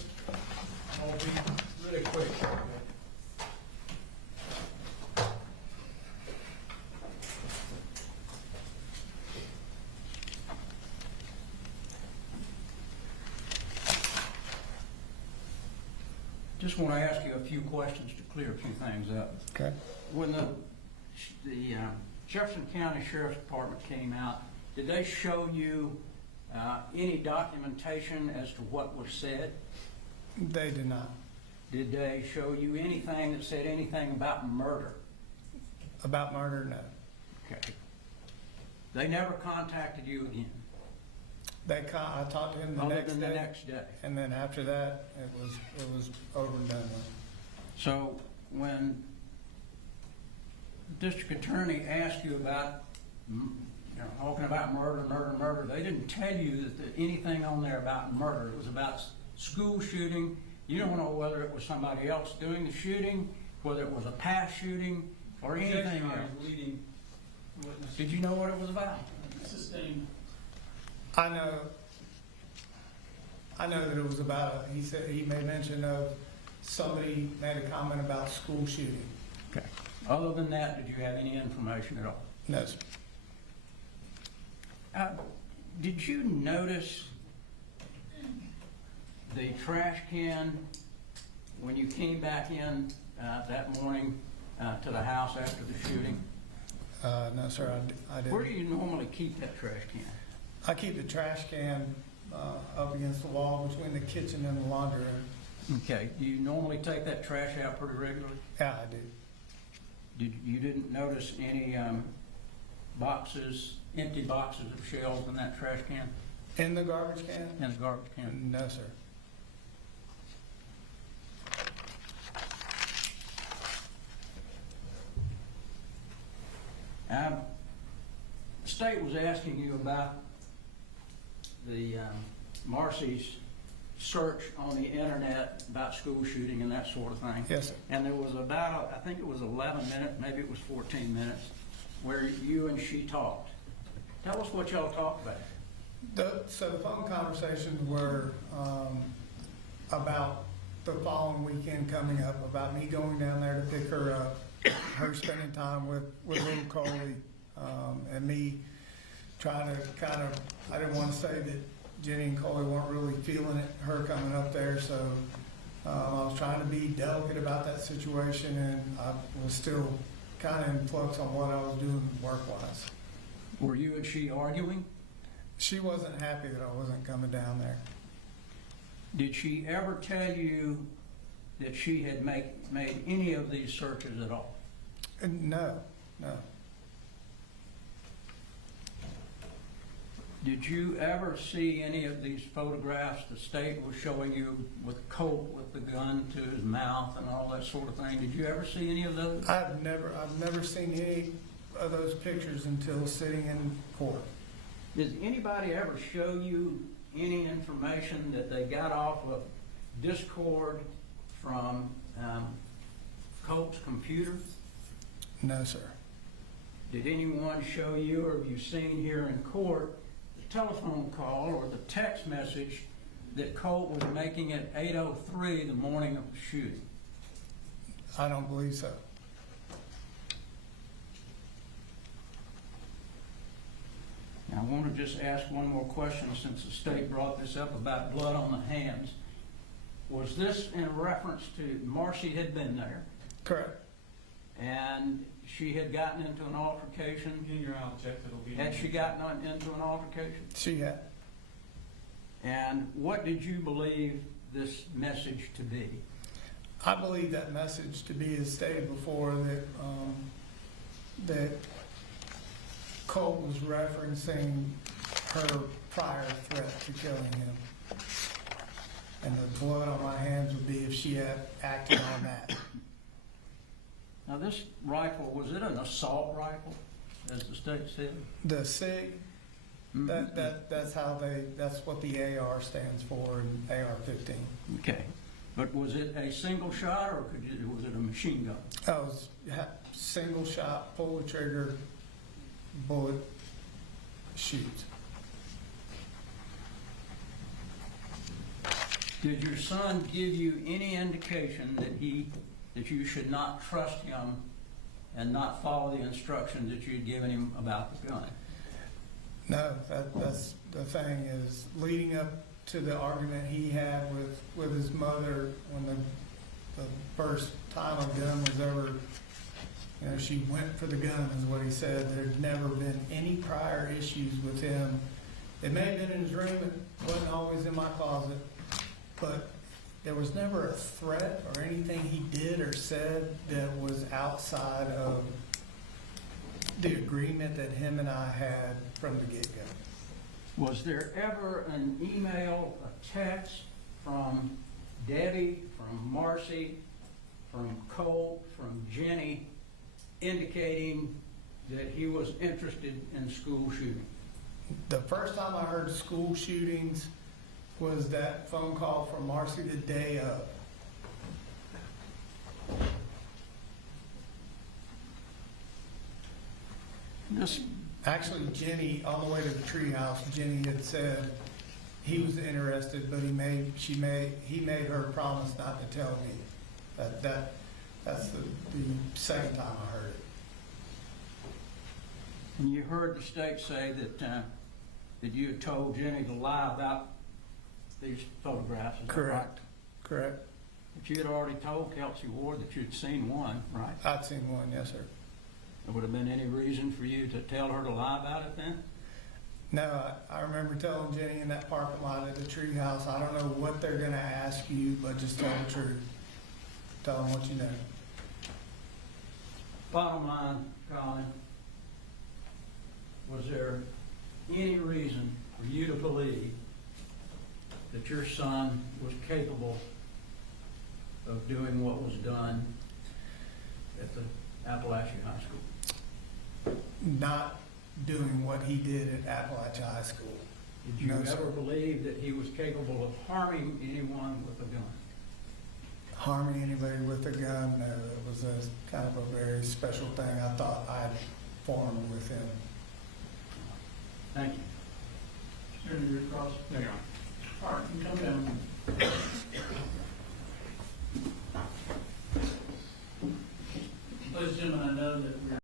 I'll be really quick. Just want to ask you a few questions to clear a few things up. Okay. When the Jefferson County Sheriff's Department came out, did they show you any documentation as to what was said? They did not. Did they show you anything that said anything about murder? About murder, no. Okay. They never contacted you again, I talked to him the other next than the day, next day. and then after that, it was over and done with. So when the district attorney asked you about, talking about murder, they didn't tell you that anything on there about murder. It was about school shooting. You don't know whether it was somebody else doing the shooting, whether it was a past shooting, or anything else. Leading witness. Did you know what it was about? Sustained. I know that it was about, he said, he made mention of somebody made a comment about school shooting. Okay. Other than that, did you have any information at all? No, sir. Did you notice the trash can when you came back in that morning to the house after the shooting? No, sir, I didn't. Where do you normally keep that trash can? I keep the trash can up against the wall between the kitchen and the laundry room. Okay. Do you normally take that trash out pretty regularly? Yeah, I do. You didn't notice any boxes, empty boxes of shells in that trash can? In the garbage can? In the garbage can? No, sir. The state was asking you about the Marcy's search on the internet about school shooting and that sort of thing. Yes, sir. And there was about, I think it was 11 minutes, maybe it was 14 minutes, where you and she talked. Tell us what y'all talked about. So the phone conversations were about the following weekend coming up, about me going down there to pick her up, her spending time with little Coley, and me trying to kind of, I didn't want to say that Jenny and Coley weren't really feeling it, her coming up there, so I was trying to be delicate about that situation, and I was still kind of in flux on what I was doing work-wise. Were you and she arguing? She wasn't happy that I wasn't coming down there. Did she ever tell you that she had made any of these searches at all? No. Did you ever see any of these photographs the state was showing you with Colt with the gun to his mouth and all that sort of thing? Did you ever see any of those? I've never seen any of those pictures until sitting in court. Did anybody ever show you any information that they got off of Discord from Colt's computer? No, sir. Did anyone show you, or have you seen here in court, the telephone call or the text message that Colt was making it 8:03 the morning of the shooting? I don't believe so. Now, I want to just ask one more question since the state brought this up about blood on the hands. Was this in reference to Marcy had been there Correct. and she had gotten into an altercation? In your object, it'll be. Had she gotten into an altercation? She had. And what did you believe this message to be? I believe that message to be as stated before that that Colt was referencing her prior threat to killing him. And the blood on my hands would be if she had acted on that. Now, this rifle, was it an assault rifle, as the state said? The SIG, that's what the AR stands for, and AR-15. Okay. But was it a single shot or was it a machine gun? That was single shot, pull the trigger, bullet, shoot. Did your son give you any indication that you should not trust him and not follow the instructions that you'd given him about the gun? No, that's the thing is leading up to the argument he had with his mother when the first time a gun was ever, she went for the gun is what he said. There'd never been any prior issues with him. It may have been in his room, it wasn't always in my closet, but there was never a threat or anything he did or said that was outside of the agreement that him and I had from the get-go. Was there ever an email, a text from Debbie, from Marcy, from Colt, from Jenny, indicating that he was interested in school shooting? The first time I heard school shootings was that phone call from Marcy the day of. Actually, Jenny, on the way to the treehouse, Jenny had said he was interested, but he made her promise not to tell me. That's the second time I heard it. And you heard the state say that you had told Jenny to lie about these photographs. Is that right? Correct. Correct. But you had already told Kelsey Ward that you'd seen one, right? I'd seen one, yes, sir. There would have been any reason for you to tell her to lie about it then? No, I remember telling Jenny in that parking lot at the treehouse, I don't know what they're gonna ask you, but just tell the truth. Tell them what you know. Bottom line, Colin, was there any reason for you to believe that your son was capable of doing what was done at the Apalachee High School? Not doing what he did at Apalachee High School. Did you No, ever sir. believe that he was capable of harming anyone with a gun? Harming anybody with a gun, no, it was a kind of a very special thing I thought I'd formed with him. Thank you. Senator Cross. There you are. All right, you come down.